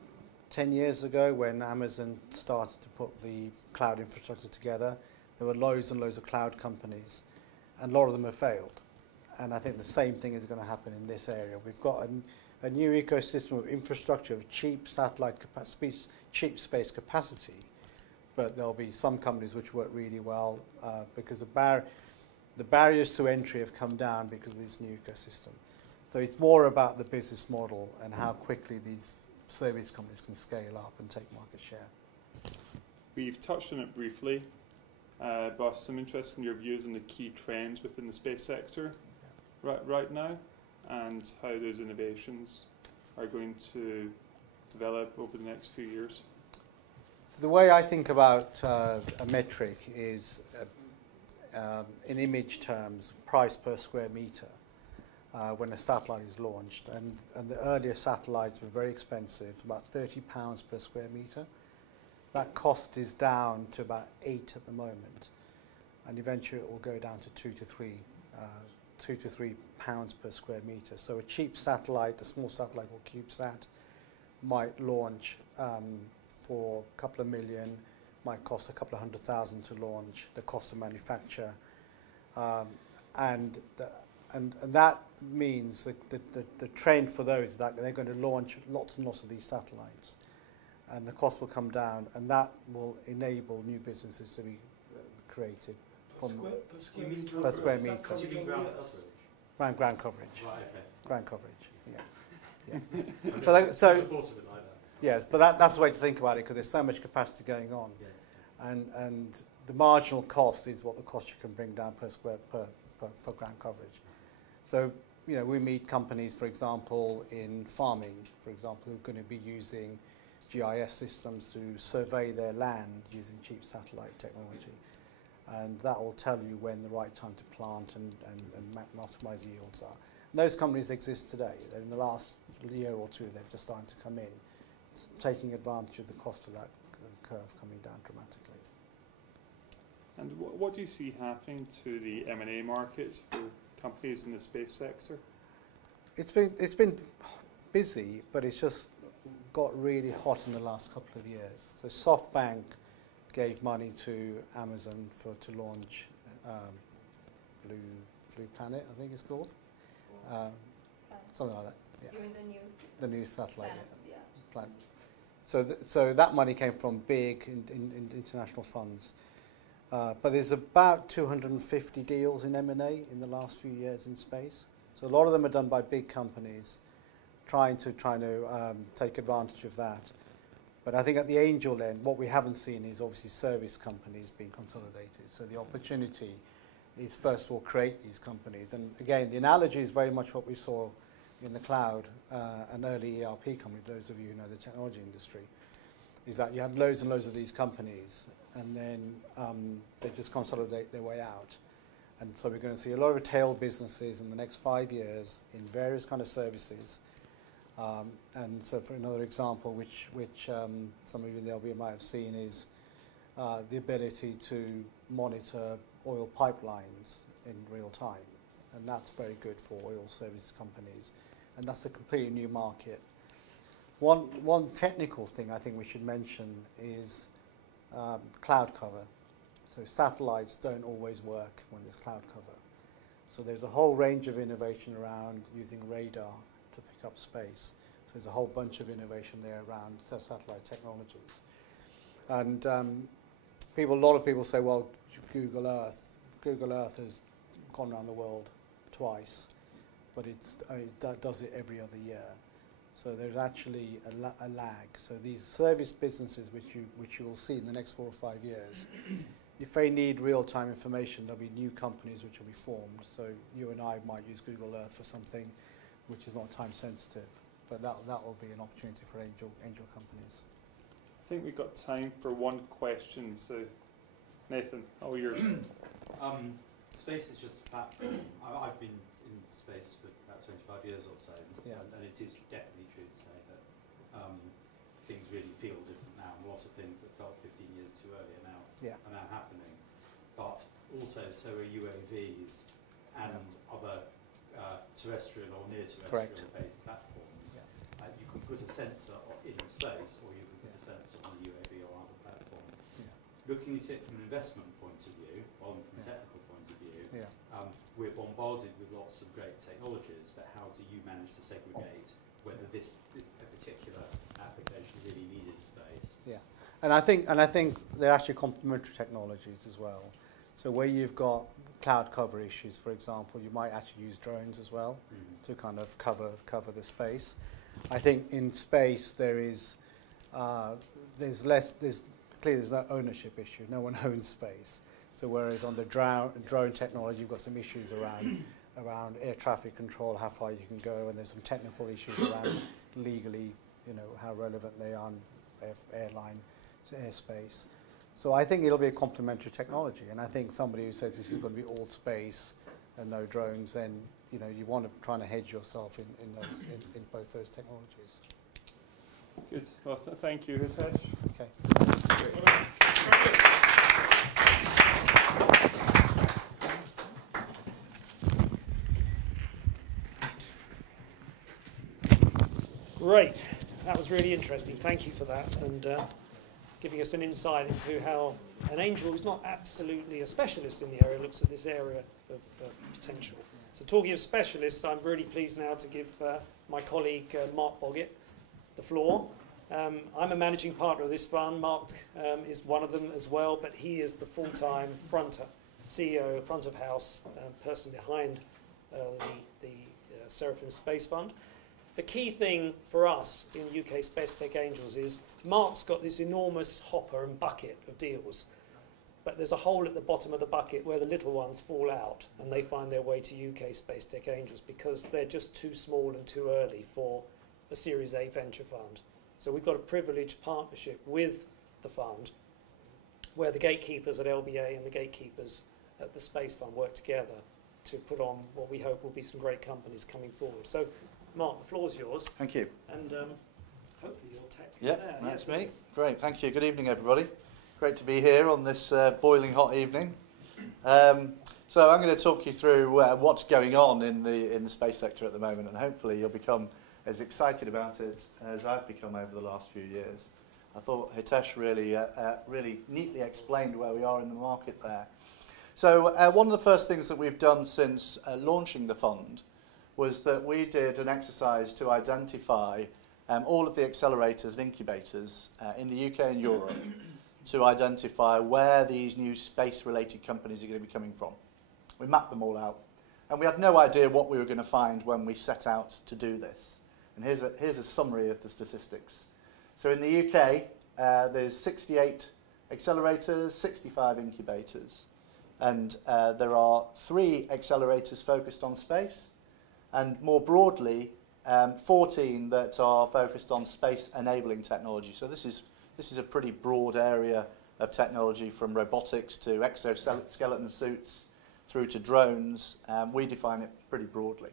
10 years ago when Amazon started to put the cloud infrastructure together, there were loads and loads of cloud companies, and a lot of them have failed. And I think the same thing is going to happen in this area. We've got a new ecosystem of infrastructure, of cheap satellite cheap space capacity, but there'll be some companies which work really well because the barriers to entry have come down because of this new ecosystem. So it's more about the business model and how quickly these service companies can scale up and take market share. We've touched on it briefly, but I'm interested in your views on the key trends within the space sector right now, and how those innovations are going to develop over the next few years. So the way I think about a metric is, in image terms, price per square meter. When a satellite is launched, and the earlier satellites were very expensive, about £30 per square meter. That cost is down to about 8 at the moment, and eventually it will go down to 2 to 3 pounds per square meter. So a cheap satellite, a small satellite called CubeSat, might launch for a couple of million, might cost a couple of 100,000 to launch, the cost of manufacture, and that means the trend for those is that they're going to launch lots and lots of these satellites, and the cost will come down, and that will enable new businesses to be created from per square meter. Ground coverage. Right, okay. Ground coverage. Yeah. Yes, but that's the way to think about it, because there's so much capacity going on, and the marginal cost is what the cost you can bring down per for ground coverage. So, we meet companies, for example, in farming, for example, who are going to be using GIS systems to survey their land using cheap satellite technology. And that will tell you when the right time to plant and optimize yields are. And those companies exist today. They're in the last year or two, they've just started to come in, taking advantage of the cost of that curve coming down dramatically. And what do you see happening to the M&A market for companies in the space sector? It's been busy, but it's just got really hot in the last couple of years. So SoftBank gave money to Amazon to launch Blue Planet, I think it's called, something like that. Yeah. You're in the news. The new satellite. Planet, yeah. So that money came from big international funds. But there's about 250 deals in M&A in the last few years in space. So a lot of them are done by big companies trying to take advantage of that. But I think at the angel end, what we haven't seen is obviously service companies being consolidated. So the opportunity is first of all create these companies. And again, the analogy is very much what we saw in the cloud, an early ERP company, those of you who know the technology industry, is that you had loads and loads of these companies, and then they just consolidate their way out. And so we're going to see a lot of tail businesses in the next 5 years in various kind of services. And so for another example, which some of you in the LB might have seen, is the ability to monitor oil pipelines in real time. And that's very good for oil service companies. And that's a completely new market. One technical thing I think we should mention is cloud cover. So satellites don't always work when there's cloud cover. So there's a whole range of innovation around using radar to pick up space. So there's a whole bunch of innovation there around satellite technologies. And a lot of people say, well, Google Earth has gone around the world twice, but it does it every other year. So there's actually a lag. So these service businesses, which you will see in the next 4 or 5 years, if they need real-time information, there'll be new companies which will be formed. So you and I might use Google Earth for something which is not time sensitive. but that will be an opportunity for angel companies. I think we've got time for one question, so Nathan, all yours. Space is just a platform. I've been in space for about 25 years or so, and it is definitely true to say that things really feel different now. A lot of things that felt 15 years too early are now happening. But also, so are UAVs and other terrestrial or near terrestrial-based platforms. You can put a sensor in space, or you can put a sensor on a UAV or other platform. Looking at it from an investment point of view, rather than from a technical point of view, we're bombarded with lots of great technologies, but how do you manage to segregate whether this particular application really needed space? Yeah, and I think they're actually complementary technologies as well. So where you've got cloud cover issues, for example, you might actually use drones as well to kind of cover the space. I think in space there's no ownership issue. No one owns space. So whereas on the drone technology, you've got some issues around air traffic control, how far you can go, and there's some technical issues around legally, how relevant they are in airline airspace. So I think it'll be a complementary technology, and I think somebody who says this is going to be all space and no drones, then you want to try to hedge yourself in both those technologies. Good. Well, thank you, Hitesh. Okay. Great. That was really interesting. Thank you for that, and giving us an insight into how an angel who's not absolutely a specialist in the area looks at this area of potential. So talking of specialists, I'm really pleased now to give my colleague Mark Boggett the floor. I'm a managing partner of this fund. Mark is one of them as well, but he is the full-time CEO, front of house person behind the Seraphim Space Fund. The key thing for us in UK Space Tech Angels is Mark's got this enormous hopper and bucket of deals, but there's a hole at the bottom of the bucket where the little ones fall out and they find their way to UK Space Tech Angels because they're just too small and too early for a Series A venture fund. So we've got a privileged partnership with the fund where the gatekeepers at LBA and the gatekeepers at the Space Fund work together to put on what we hope will be some great companies coming forward. So Mark, the floor's yours. Thank you. And hopefully your tech is Yep, there. that's yes, me. Great, thank you. Good evening, everybody. Great to be here on this boiling hot evening. So I'm going to talk you through what's going on in the space sector at the moment, and hopefully you'll become as excited about it as I've become over the last few years. I thought Hitesh really neatly explained where we are in the market there. So one of the first things that we've done since launching the fund was that we did an exercise to identify all of the accelerators and incubators in the UK and Europe to identify where these new space-related companies are going to be coming from. We mapped them all out, and we had no idea what we were going to find when we set out to do this. And here's a summary of the statistics. So in the UK, there's 68 accelerators, 65 incubators, and there are 3 accelerators focused on space, and more broadly, 14 that are focused on space-enabling technology. So this is a pretty broad area of technology, from robotics to exoskeleton suits through to drones. We define it pretty broadly.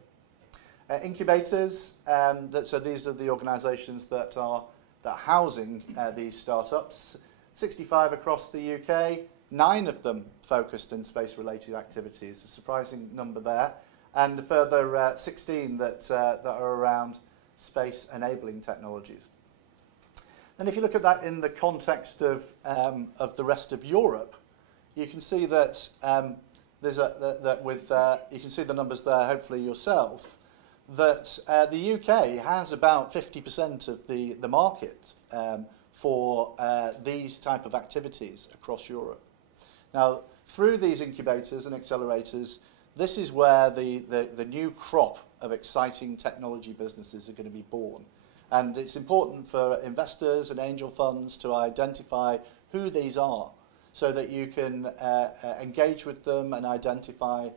Incubators, so these are the organisations that are housing these startups. 65 across the UK, 9 of them focused in space-related activities, a surprising number there. And a further 16 that are around space-enabling technologies. And if you look at that in the context of the rest of Europe, you can see that you can see the numbers there, hopefully yourself, that the UK has about 50% of the market for these type of activities across Europe. Now, through these incubators and accelerators, this is where the new crop of exciting technology businesses are going to be born. And it's important for investors and angel funds to identify who these are so that you can engage with them and identify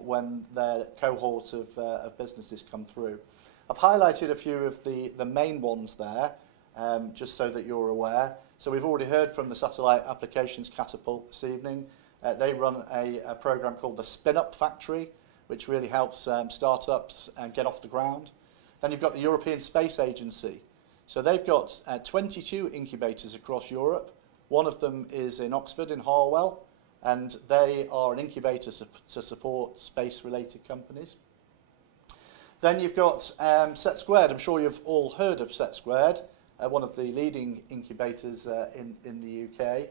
when their cohort of businesses come through. I've highlighted a few of the main ones there, just so that you're aware. So we've already heard from the Satellite Applications Catapult this evening. They run a program called the Spin Up Factory, which really helps startups get off the ground. Then you've got the European Space Agency. So they've got 22 incubators across Europe. One of them is in Oxford, in Harwell, and they are an incubator to support space-related companies. Then you've got Set Squared. I'm sure you've all heard of Set Squared, one of the leading incubators in the UK,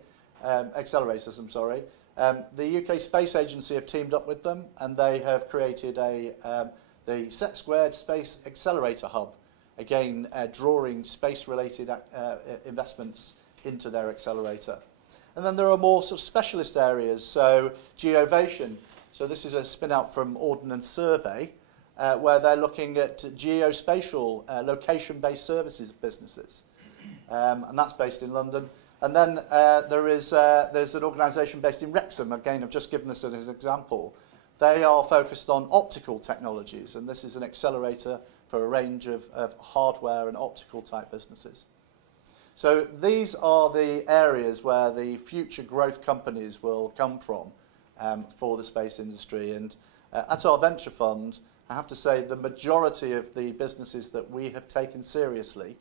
accelerators, I'm sorry. The UK Space Agency have teamed up with them, and they have created the Set Squared Space Accelerator Hub, again drawing space-related investments into their accelerator. And then there are more sort of specialist areas, so Geovation. So this is a spin-out from Ordnance Survey, where they're looking at geospatial, location-based services businesses. And that's based in London. And then there's an organisation based in Wrexham. Again, I've just given this as an example. They are focused on optical technologies, and this is an accelerator for a range of hardware and optical type businesses. So these are the areas where the future growth companies will come from for the space industry. And at our venture fund, I have to say the majority of the businesses that we have taken seriously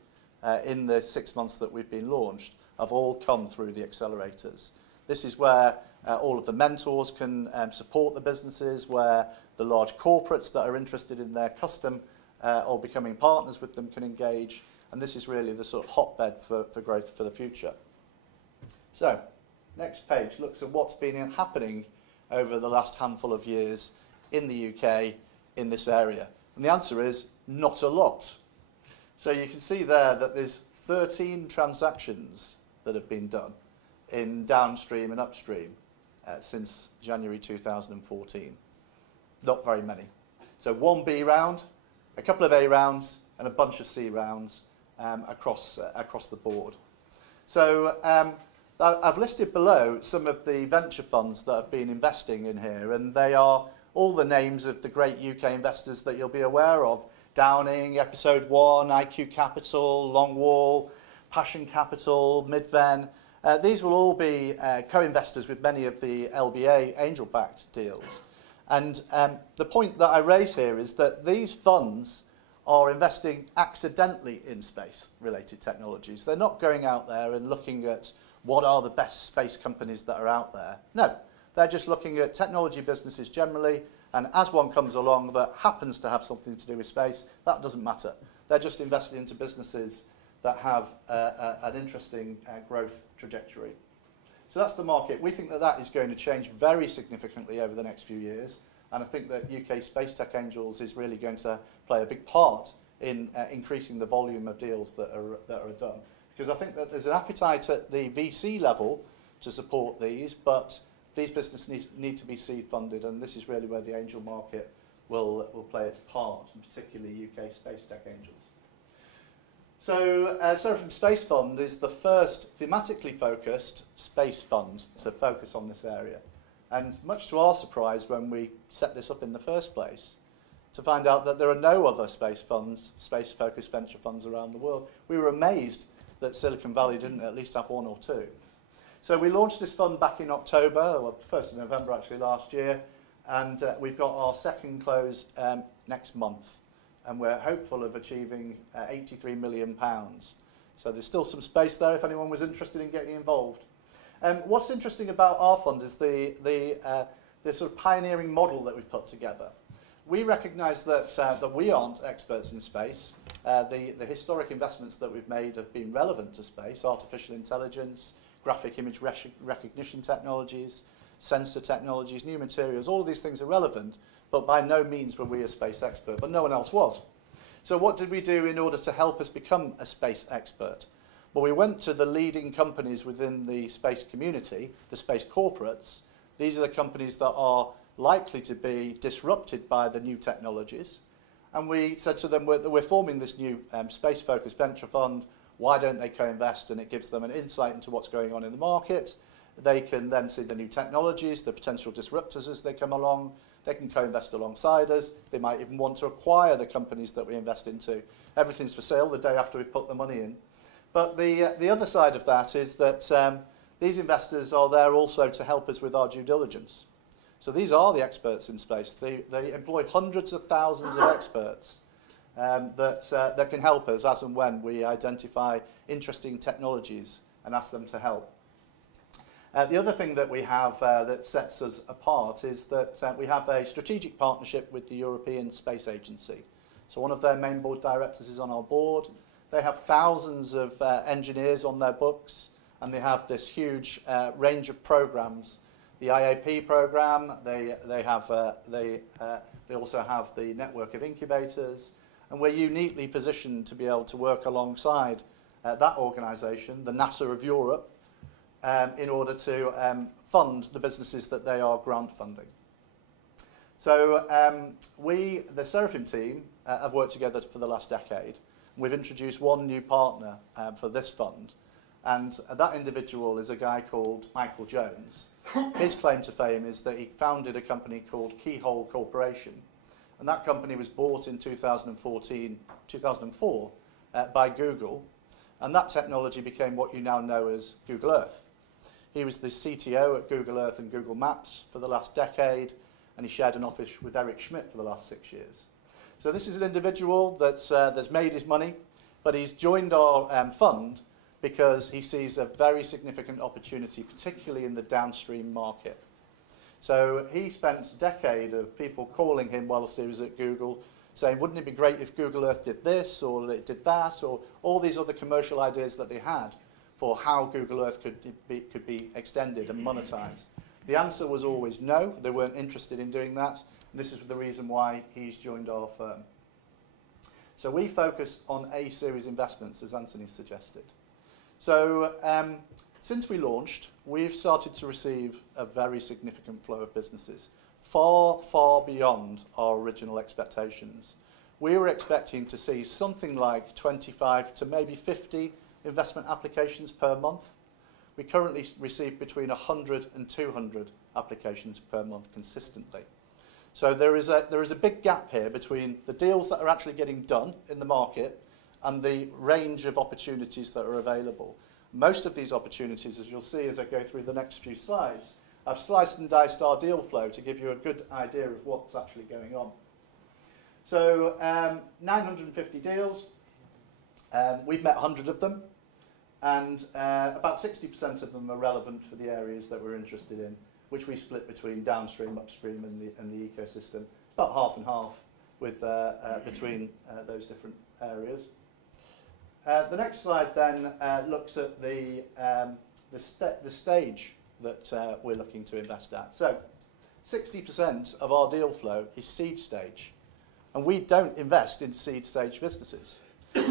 in the 6 months that we've been launched have all come through the accelerators. This is where all of the mentors can support the businesses, where the large corporates that are interested in their custom or becoming partners with them can engage. And this is really the sort of hotbed for growth for the future. So, next page looks at what's been happening over the last handful of years in the UK in this area. And the answer is not a lot. So you can see there that there's 13 transactions that have been done in downstream and upstream since January 2014. Not very many. So 1 B round, a couple of A rounds, and a bunch of C rounds across the board. So I've listed below some of the venture funds that have been investing in here, and they are all the names of the great UK investors that you'll be aware of. Downing, Episode 1, IQ Capital, Longwall, Passion Capital, Midven. These will all be co-investors with many of the LBA angel-backed deals. And the point that I raise here is that these funds are investing accidentally in space-related technologies. They're not going out there and looking at what are the best space companies that are out there. No, they're just looking at technology businesses generally, and as one comes along that happens to have something to do with space, that doesn't matter. They're just invested into businesses that have an interesting growth trajectory. So that's the market. We think that that is going to change very significantly over the next few years, and I think that UK Space Tech Angels is really going to play a big part in increasing the volume of deals that are done. Because I think that there's an appetite at the VC level to support these, but these businesses need to be seed funded, and this is really where the angel market will play its part, and particularly UK Space Tech Angels. So Seraphim Space Fund is the first thematically focused space fund to focus on this area. And much to our surprise when we set this up in the first place, to find out that there are no other space funds, space-focused venture funds around the world. We were amazed that Silicon Valley didn't at least have one or two. So we launched this fund back in October, or 1st of November actually last year, and we've got our second close next month. And we're hopeful of achieving £83 million. So there's still some space there if anyone was interested in getting involved. What's interesting about our fund is the sort of pioneering model that we've put together. We recognise that we aren't experts in space. The historic investments that we've made have been relevant to space: artificial intelligence, graphic image recognition technologies, sensor technologies, new materials. All of these things are relevant, but by no means were we a space expert, but no one else was. So what did we do in order to help us become a space expert? Well, we went to the leading companies within the space community, the space corporates. These are the companies that are likely to be disrupted by the new technologies. And we said to them, we're forming this new space-focused venture fund. Why don't they co-invest? And it gives them an insight into what's going on in the market. They can then see the new technologies, the potential disruptors as they come along. They can co-invest alongside us. They might even want to acquire the companies that we invest into. Everything's for sale the day after we put the money in. But the other side of that is that these investors are there also to help us with our due diligence. So these are the experts in space. They employ hundreds of thousands of experts that can help us as and when we identify interesting technologies and ask them to help. The other thing that we have that sets us apart is that we have a strategic partnership with the European Space Agency. So one of their main board directors is on our board. They have thousands of engineers on their books, and they have this huge range of programs. The IAP program, they also have the network of incubators, and we're uniquely positioned to be able to work alongside that organisation, the NASA of Europe, in order to fund the businesses that they are grant funding. So the Seraphim team, have worked together for the last decade. We've introduced one new partner for this fund, and that individual is a guy called Michael Jones. His claim to fame is that he founded a company called Keyhole Corporation, and that company was bought in 2004 by Google, and that technology became what you now know as Google Earth. He was the CTO at Google Earth and Google Maps for the last decade, and he shared an office with Eric Schmidt for the last 6 years. So this is an individual that's made his money, but he's joined our fund because he sees a very significant opportunity, particularly in the downstream market. So he spent a decade of people calling him whilst he was at Google, saying, wouldn't it be great if Google Earth did this, or it did that, or all these other commercial ideas that they had for how Google Earth could be extended and monetized. The answer was always no, they weren't interested in doing that. This is the reason why he's joined our firm. So we focus on A-series investments, as Anthony suggested. So since we launched, we've started to receive a very significant flow of businesses, far, far beyond our original expectations. We were expecting to see something like 25 to maybe 50 investment applications per month. We currently receive between 100 and 200 applications per month consistently. So there is a big gap here between the deals that are actually getting done in the market and the range of opportunities that are available. Most of these opportunities, as you'll see as I go through the next few slides, I've sliced and diced our deal flow to give you a good idea of what's actually going on. So 950 deals, we've met 100 of them, and about 60% of them are relevant for the areas that we're interested in, which we split between downstream, upstream, and the ecosystem. About half and half with, between those different areas. The next slide then looks at the stage that we're looking to invest at. So 60% of our deal flow is seed stage, and we don't invest in seed stage businesses.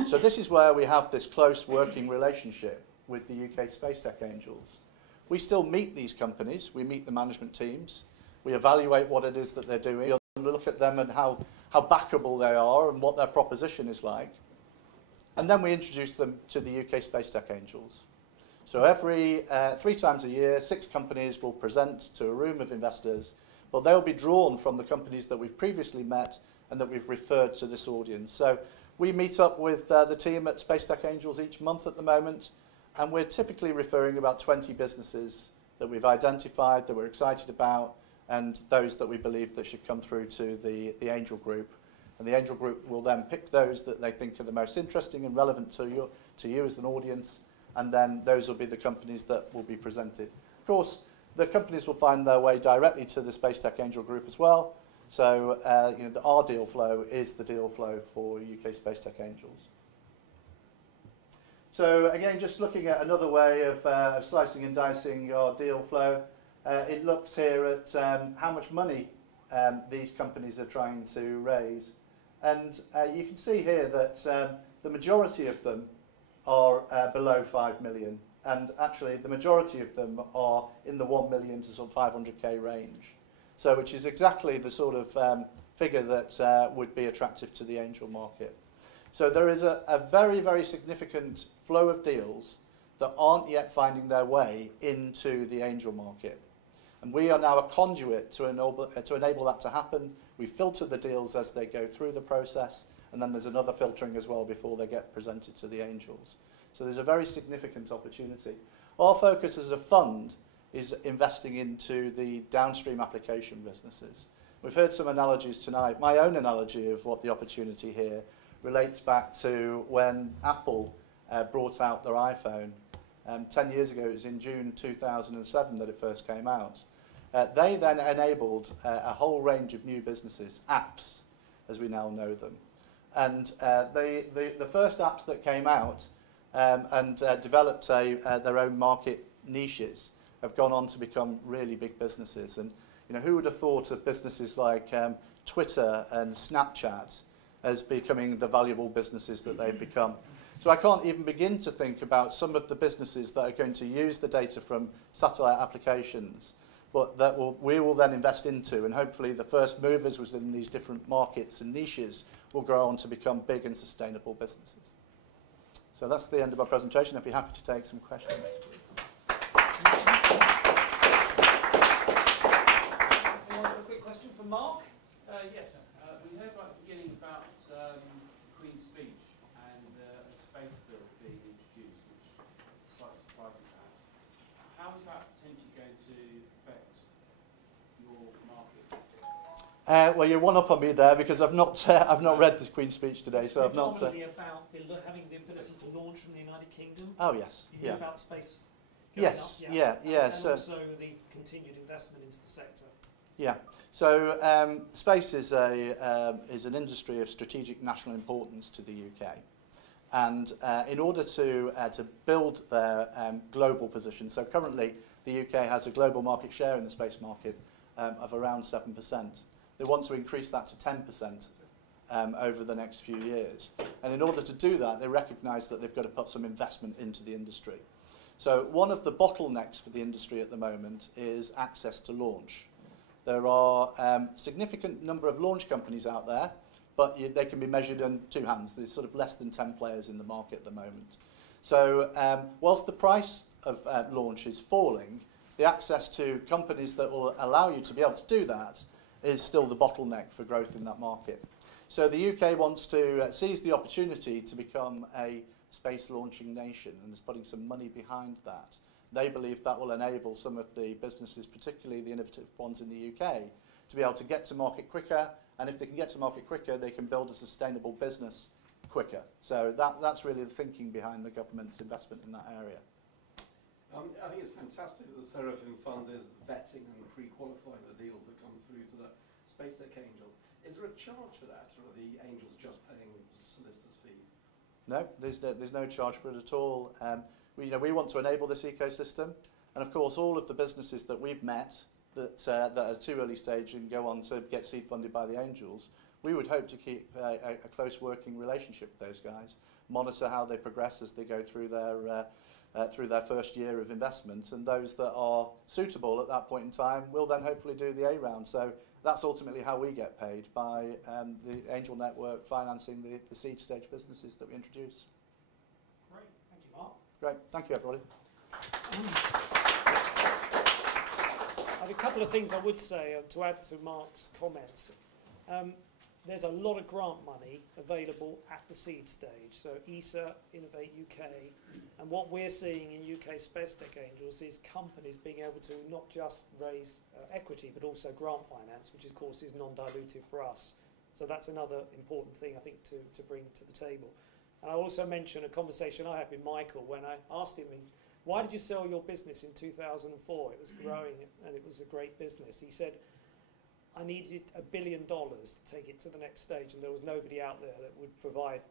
So this is where we have this close working relationship with the UK Space Tech Angels. We still meet these companies, we meet the management teams, we evaluate what it is that they're doing, we look at them and how backable they are and what their proposition is like. And then we introduce them to the UK Space Tech Angels. So every 3 times a year, 6 companies will present to a room of investors, but they'll be drawn from the companies that we've previously met and that we've referred to this audience. So we meet up with the team at Space Tech Angels each month at the moment, and we're typically referring about 20 businesses that we've identified, that we're excited about, and those that we believe that should come through to the Angel Group. And the Angel Group will then pick those that they think are the most interesting and relevant to you as an audience, and then those will be the companies that will be presented. Of course, the companies will find their way directly to the Space Tech Angel Group as well. So our deal flow is the deal flow for UK Space Tech Angels. So again, just looking at another way of slicing and dicing our deal flow, it looks here at how much money these companies are trying to raise. And you can see here that the majority of them are below 5 million. And actually, the majority of them are in the 1 million to sort of 500k range. So which is exactly the sort of figure that would be attractive to the angel market. So there is a very, very significant flow of deals that aren't yet finding their way into the angel market. And we are now a conduit to enable that to happen. We filter the deals as they go through the process, and then there's another filtering as well before they get presented to the angels. So there's a very significant opportunity. Our focus as a fund is investing into the downstream application businesses. We've heard some analogies tonight. My own analogy of what the opportunity here relates back to when Apple brought out their iPhone. 10 years ago, it was in June 2007 that it first came out. They then enabled a whole range of new businesses, apps, as we now know them. And the first apps that came out and developed their own market niches have gone on to become really big businesses. And you know, who would have thought of businesses like Twitter and Snapchat as becoming the valuable businesses that they've become? So I can't even begin to think about some of the businesses that are going to use the data from satellite applications, but that we will then invest into, and hopefully the first movers within these different markets and niches will grow on to become big and sustainable businesses. So that's the end of our presentation. I'd be happy to take some questions. Anyone have a quick question for Mark? Yes. We heard right at the beginning about Queen's speech and a space bill being introduced, which is slightly surprising perhaps. How is that potentially going to affect your market? Well, you're one up on me there because I've not read the Queen's speech today, so I've not. Predominantly about having the ability to launch from the United Kingdom. Oh yes, you hear about space. Yes, up, yeah. And so also the continued investment into the sector. Yeah. So space is an industry of strategic national importance to the UK, and in order to build their global position, so currently the UK has a global market share in the space market of around 7%. They want to increase that to 10% over the next few years, and in order to do that, they recognise that they've got to put some investment into the industry. So one of the bottlenecks for the industry at the moment is access to launch. There are a significant number of launch companies out there, but they can be measured in two hands. There's sort of less than 10 players in the market at the moment. So whilst the price of launch is falling, the access to companies that will allow you to be able to do that is still the bottleneck for growth in that market. So the UK wants to seize the opportunity to become a space launching nation and is putting some money behind that. They believe that will enable some of the businesses, particularly the innovative ones in the UK, to be able to get to market quicker, and if they can get to market quicker, they can build a sustainable business quicker. So that's really the thinking behind the government's investment in that area. I think it's fantastic that the Seraphim Fund is vetting and pre-qualifying the deals that come through to the Space Tech Angels. Is there a charge for that, or are the angels just paying solicitors' fees? No, there's no charge for it at all. We want to enable this ecosystem, and of course all of the businesses that we've met that are too early stage and go on to get seed funded by the angels, we would hope to keep a close working relationship with those guys, monitor how they progress as they go through their first year of investment, and those that are suitable at that point in time will then hopefully do the A round. So that's ultimately how we get paid, by the angel network financing the seed stage businesses that we introduce. Great, thank you, Mark. Great, thank you everybody. I have a couple of things I would say to add to Mark's comments. There's a lot of grant money available at the seed stage, so ESA, Innovate UK, and what we're seeing in UK Space Tech Angels is companies being able to not just raise equity but also grant finance, which of course is non-dilutive for us. So that's another important thing I think to bring to the table. And I also mentioned a conversation I had with Michael when I asked him, why did you sell your business in 2004? It was growing and it was a great business. He said, I needed $1 billion to take it to the next stage, and there was nobody out there that would provide,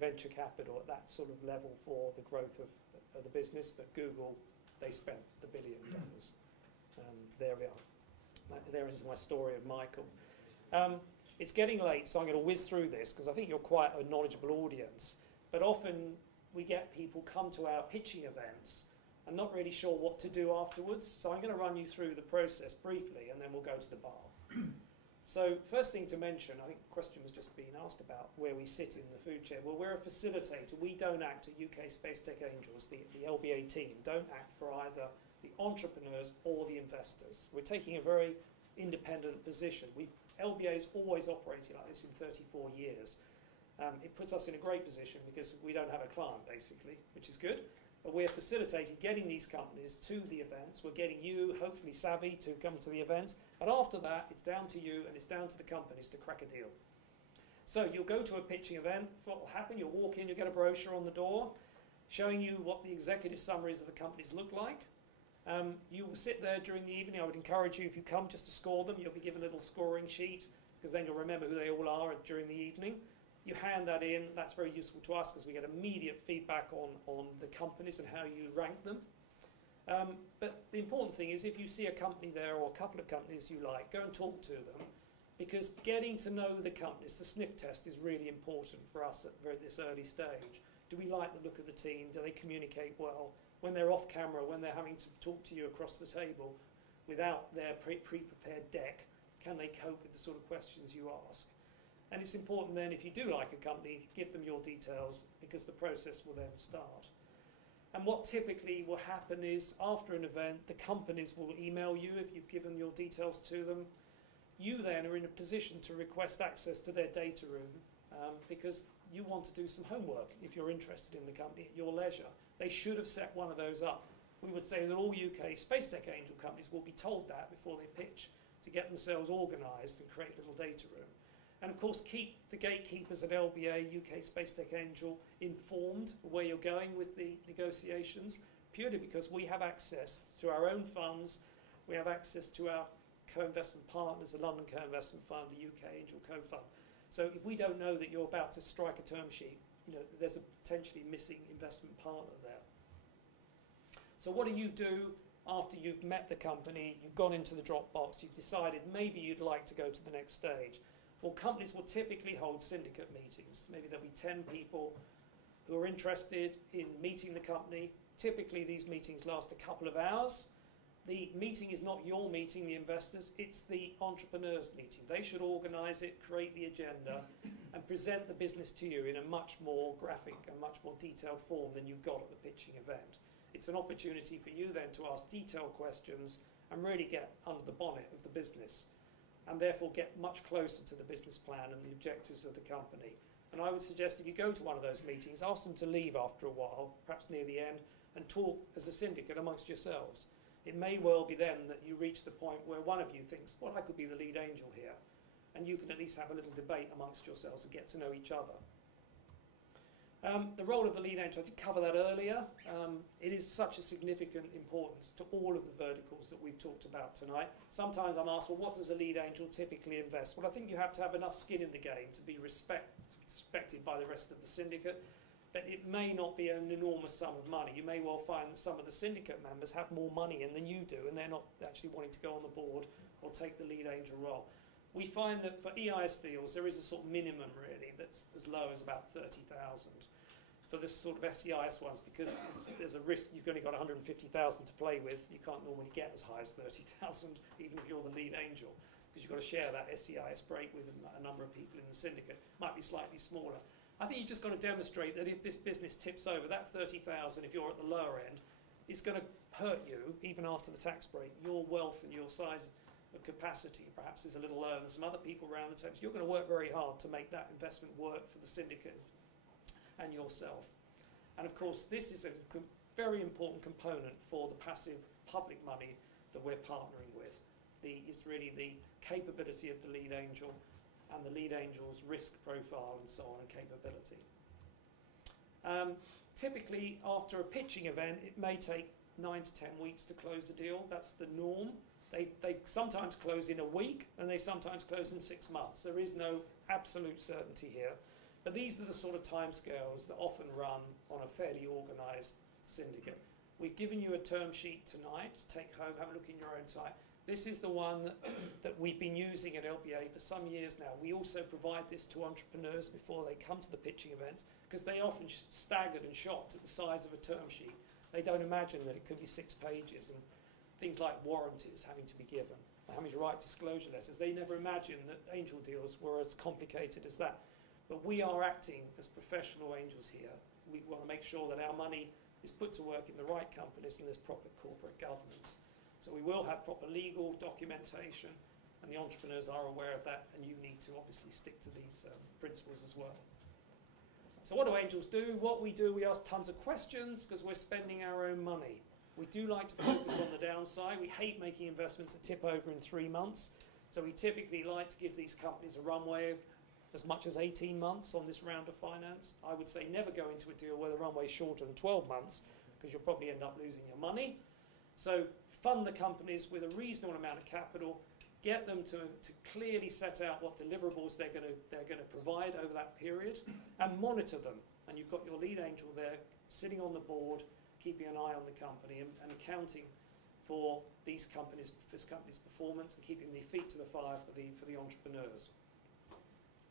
venture capital at that sort of level for the growth of the business. But Google, they spent the $1 billion, and there we are. There ends my story of Michael. It's getting late, so I'm going to whiz through this because I think you're quite a knowledgeable audience. But often we get people come to our pitching events and not really sure what to do afterwards. So I'm going to run you through the process briefly, and then we'll go to the bar. So first thing to mention, I think the question was just being asked about where we sit in the food chain. Well, we're a facilitator. We don't act at UK Space Tech Angels, the LBA team, don't act for either the entrepreneurs or the investors. We're taking a very independent position. LBA's always operated like this in 34 years. It puts us in a great position because we don't have a client, basically, which is good. But we're facilitating getting these companies to the events. We're getting you, hopefully savvy, to come to the events. But after that, it's down to you and it's down to the companies to crack a deal. So you'll go to a pitching event. What will happen? You'll walk in, you'll get a brochure on the door showing you what the executive summaries of the companies look like. You will sit there during the evening. I would encourage you, if you come, just to score them. You'll be given a little scoring sheet because then you'll remember who they all are during the evening. You hand that in. That's very useful to us because we get immediate feedback on the companies and how you rank them. But the important thing is if you see a company there or a couple of companies you like, go and talk to them because getting to know the companies, the sniff test is really important for us at this early stage. Do we like the look of the team? Do they communicate well? When they're off camera, when they're having to talk to you across the table without their pre-prepared deck, can they cope with the sort of questions you ask? And it's important then, if you do like a company, give them your details because the process will then start. And what typically will happen is after an event, the companies will email you if you've given your details to them. You then are in a position to request access to their data room because you want to do some homework if you're interested in the company at your leisure. They should have set one of those up. We would say that all UK Space Tech Angel companies will be told that before they pitch to get themselves organised and create a little data room. And of course, keep the gatekeepers at LBA, UK Space Tech Angel, informed of where you're going with the negotiations, purely because we have access to our own funds, we have access to our co-investment partners, the London Co-Investment Fund, the UK Angel Co-Fund. So if we don't know that you're about to strike a term sheet, there's a potentially missing investment partner there. So what do you do after you've met the company, you've gone into the Dropbox, you've decided maybe you'd like to go to the next stage? Well, companies will typically hold syndicate meetings. Maybe there'll be 10 people who are interested in meeting the company. Typically, these meetings last a couple of hours. The meeting is not your meeting, the investors, it's the entrepreneurs' meeting. They should organise it, create the agenda, and present the business to you in a much more graphic and much more detailed form than you got at the pitching event. It's an opportunity for you then to ask detailed questions and really get under the bonnet of the business, and therefore get much closer to the business plan and the objectives of the company. And I would suggest if you go to one of those meetings, ask them to leave after a while, perhaps near the end, and talk as a syndicate amongst yourselves. It may well be then that you reach the point where one of you thinks, well, I could be the lead angel here. And you can at least have a little debate amongst yourselves and get to know each other. The role of the lead angel, I did cover that earlier. It is such a significant importance to all of the verticals that we've talked about tonight. Sometimes I'm asked, well, what does a lead angel typically invest? Well, I think you have to have enough skin in the game to be respected by the rest of the syndicate. But it may not be an enormous sum of money. You may well find that some of the syndicate members have more money in than you do, and they're not actually wanting to go on the board or take the lead angel role. We find that for EIS deals, there is a sort of minimum, really, that's as low as about 30,000 for this sort of SEIS ones, because there's a risk you've only got 150,000 to play with. You can't normally get as high as 30,000, even if you're the lead angel, because you've got to share that SEIS break with a number of people in the syndicate. Might be slightly smaller. I think you've just got to demonstrate that if this business tips over, that 30,000, if you're at the lower end, is going to hurt you, even after the tax break. Your wealth and your size of capacity perhaps is a little lower than some other people around the table. So you're going to work very hard to make that investment work for the syndicate and yourself. And of course, this is a very important component for the passive public money that we're partnering with. It's really the capability of the lead angel and the lead angel's risk profile and so on and capability. Typically, after a pitching event, it may take 9 to 10 weeks to close a deal. That's the norm. They sometimes close in a week, and they sometimes close in 6 months. There is no absolute certainty here. But these are the sort of timescales that often run on a fairly organised syndicate. We've given you a term sheet tonight to take home, have a look in your own time. This is the one that we've been using at LBA for some years now. We also provide this to entrepreneurs before they come to the pitching events, because they often staggered and shocked at the size of a term sheet. They don't imagine that it could be 6 pages and things like warranties having to be given. how many right disclosure letters. They never imagined that angel deals were as complicated as that. But we are acting as professional angels here. We want to make sure that our money is put to work in the right companies and there's proper corporate governance. So we will have proper legal documentation, and the entrepreneurs are aware of that, and you need to obviously stick to these principles as well. So what do angels do? What we do, we ask tons of questions because we're spending our own money. We do like to focus on the downside. We hate making investments that tip over in 3 months. So we typically like to give these companies a runway of as much as 18 months on this round of finance. I would say never go into a deal where the runway is shorter than 12 months because you'll probably end up losing your money. So fund the companies with a reasonable amount of capital, get them to clearly set out what deliverables they're going to provide over that period, and monitor them. And you've got your lead angel there sitting on the board, keeping an eye on the company and accounting for this company's performance and keeping their feet to the fire for the entrepreneurs.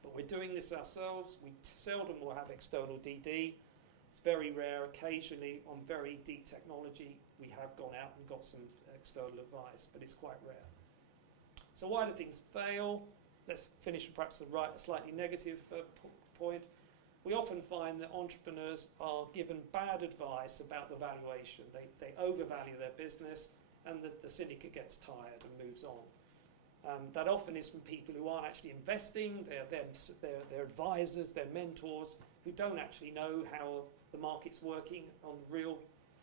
But we're doing this ourselves. We seldom will have external DD. It's very rare. Occasionally, on very deep technology, we have gone out and got some external advice, but it's quite rare. So why do things fail? Let's finish with perhaps a slightly negative point. We often find that entrepreneurs are given bad advice about the valuation. They overvalue their business, and the syndicate gets tired and moves on. That often is from people who aren't actually investing. They're advisors, they're mentors, who don't actually know how the market's working on the real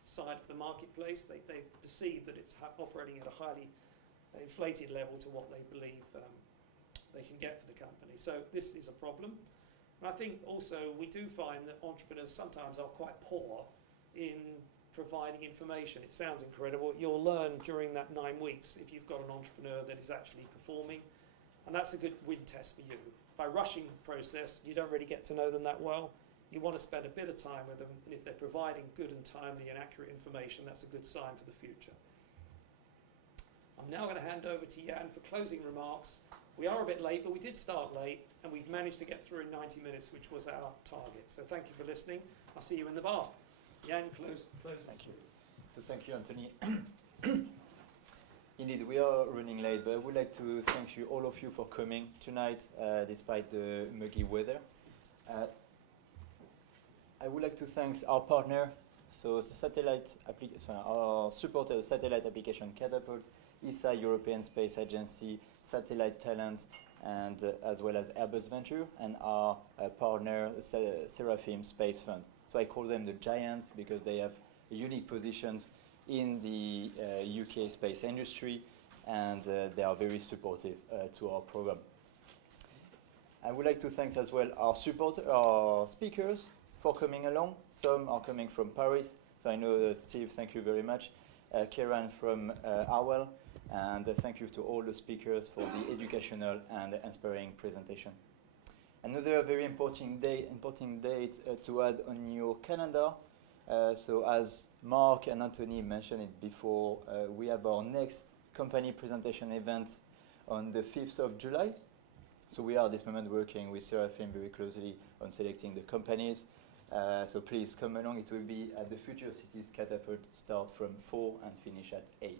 side of the marketplace. They perceive that it's operating at a highly inflated level to what they believe they can get for the company. So this is a problem. And I think also we do find that entrepreneurs sometimes are quite poor in providing information. It sounds incredible. You'll learn during that 9 weeks if you've got an entrepreneur that is actually performing. And that's a good win test for you. By rushing the process, you don't really get to know them that well. You want to spend a bit of time with them, and if they're providing good and timely and accurate information, that's a good sign for the future. I'm now going to hand over to Jan for closing remarks. We are a bit late, but we did start late, and we've managed to get through in 90 minutes, which was our target. So thank you for listening. I'll see you in the bar. Jan, close. Thank you. So thank you, Anthony. Indeed, we are running late, but I would like to thank you, all of you, for coming tonight, despite the muggy weather. I would like to thank our partner, so our supporter, Satellite Application Catapult, ESA, European Space Agency, Satellite Talent, and as well as Airbus Venture, and our partner, Seraphim Space Fund. So I call them the giants because they have unique positions in the UK space industry, and they are very supportive to our program. I would like to thank as well our speakers for coming along. Some are coming from Paris, so I know Steve, thank you very much. Kieran from Harwell, and thank you to all the speakers for the educational and inspiring presentation. Another very important date to add on your calendar. So as Mark and Anthony mentioned it before, we have our next company presentation event on the 5th of July. So we are at this moment working with Seraphim very closely on selecting the companies. So please come along. It will be at the Future Cities Catapult, start from 4 and finish at 8.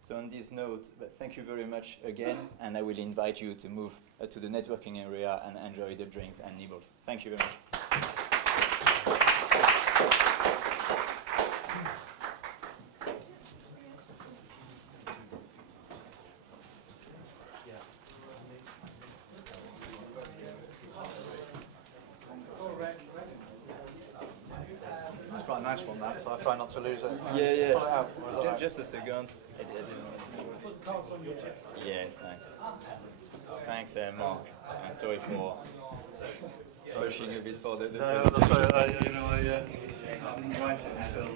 So on this note, thank you very much again, and I will invite you to move to the networking area and enjoy the drinks and nibbles. Thank you very much. It's quite a nice one, that, so I try not to lose it. Yeah. Pull it out. Just a second. Put the cards on your chip. Yes, thanks. Thanks, Mark. And sorry for rushing a bit for the No, that's all right. I'm writing still.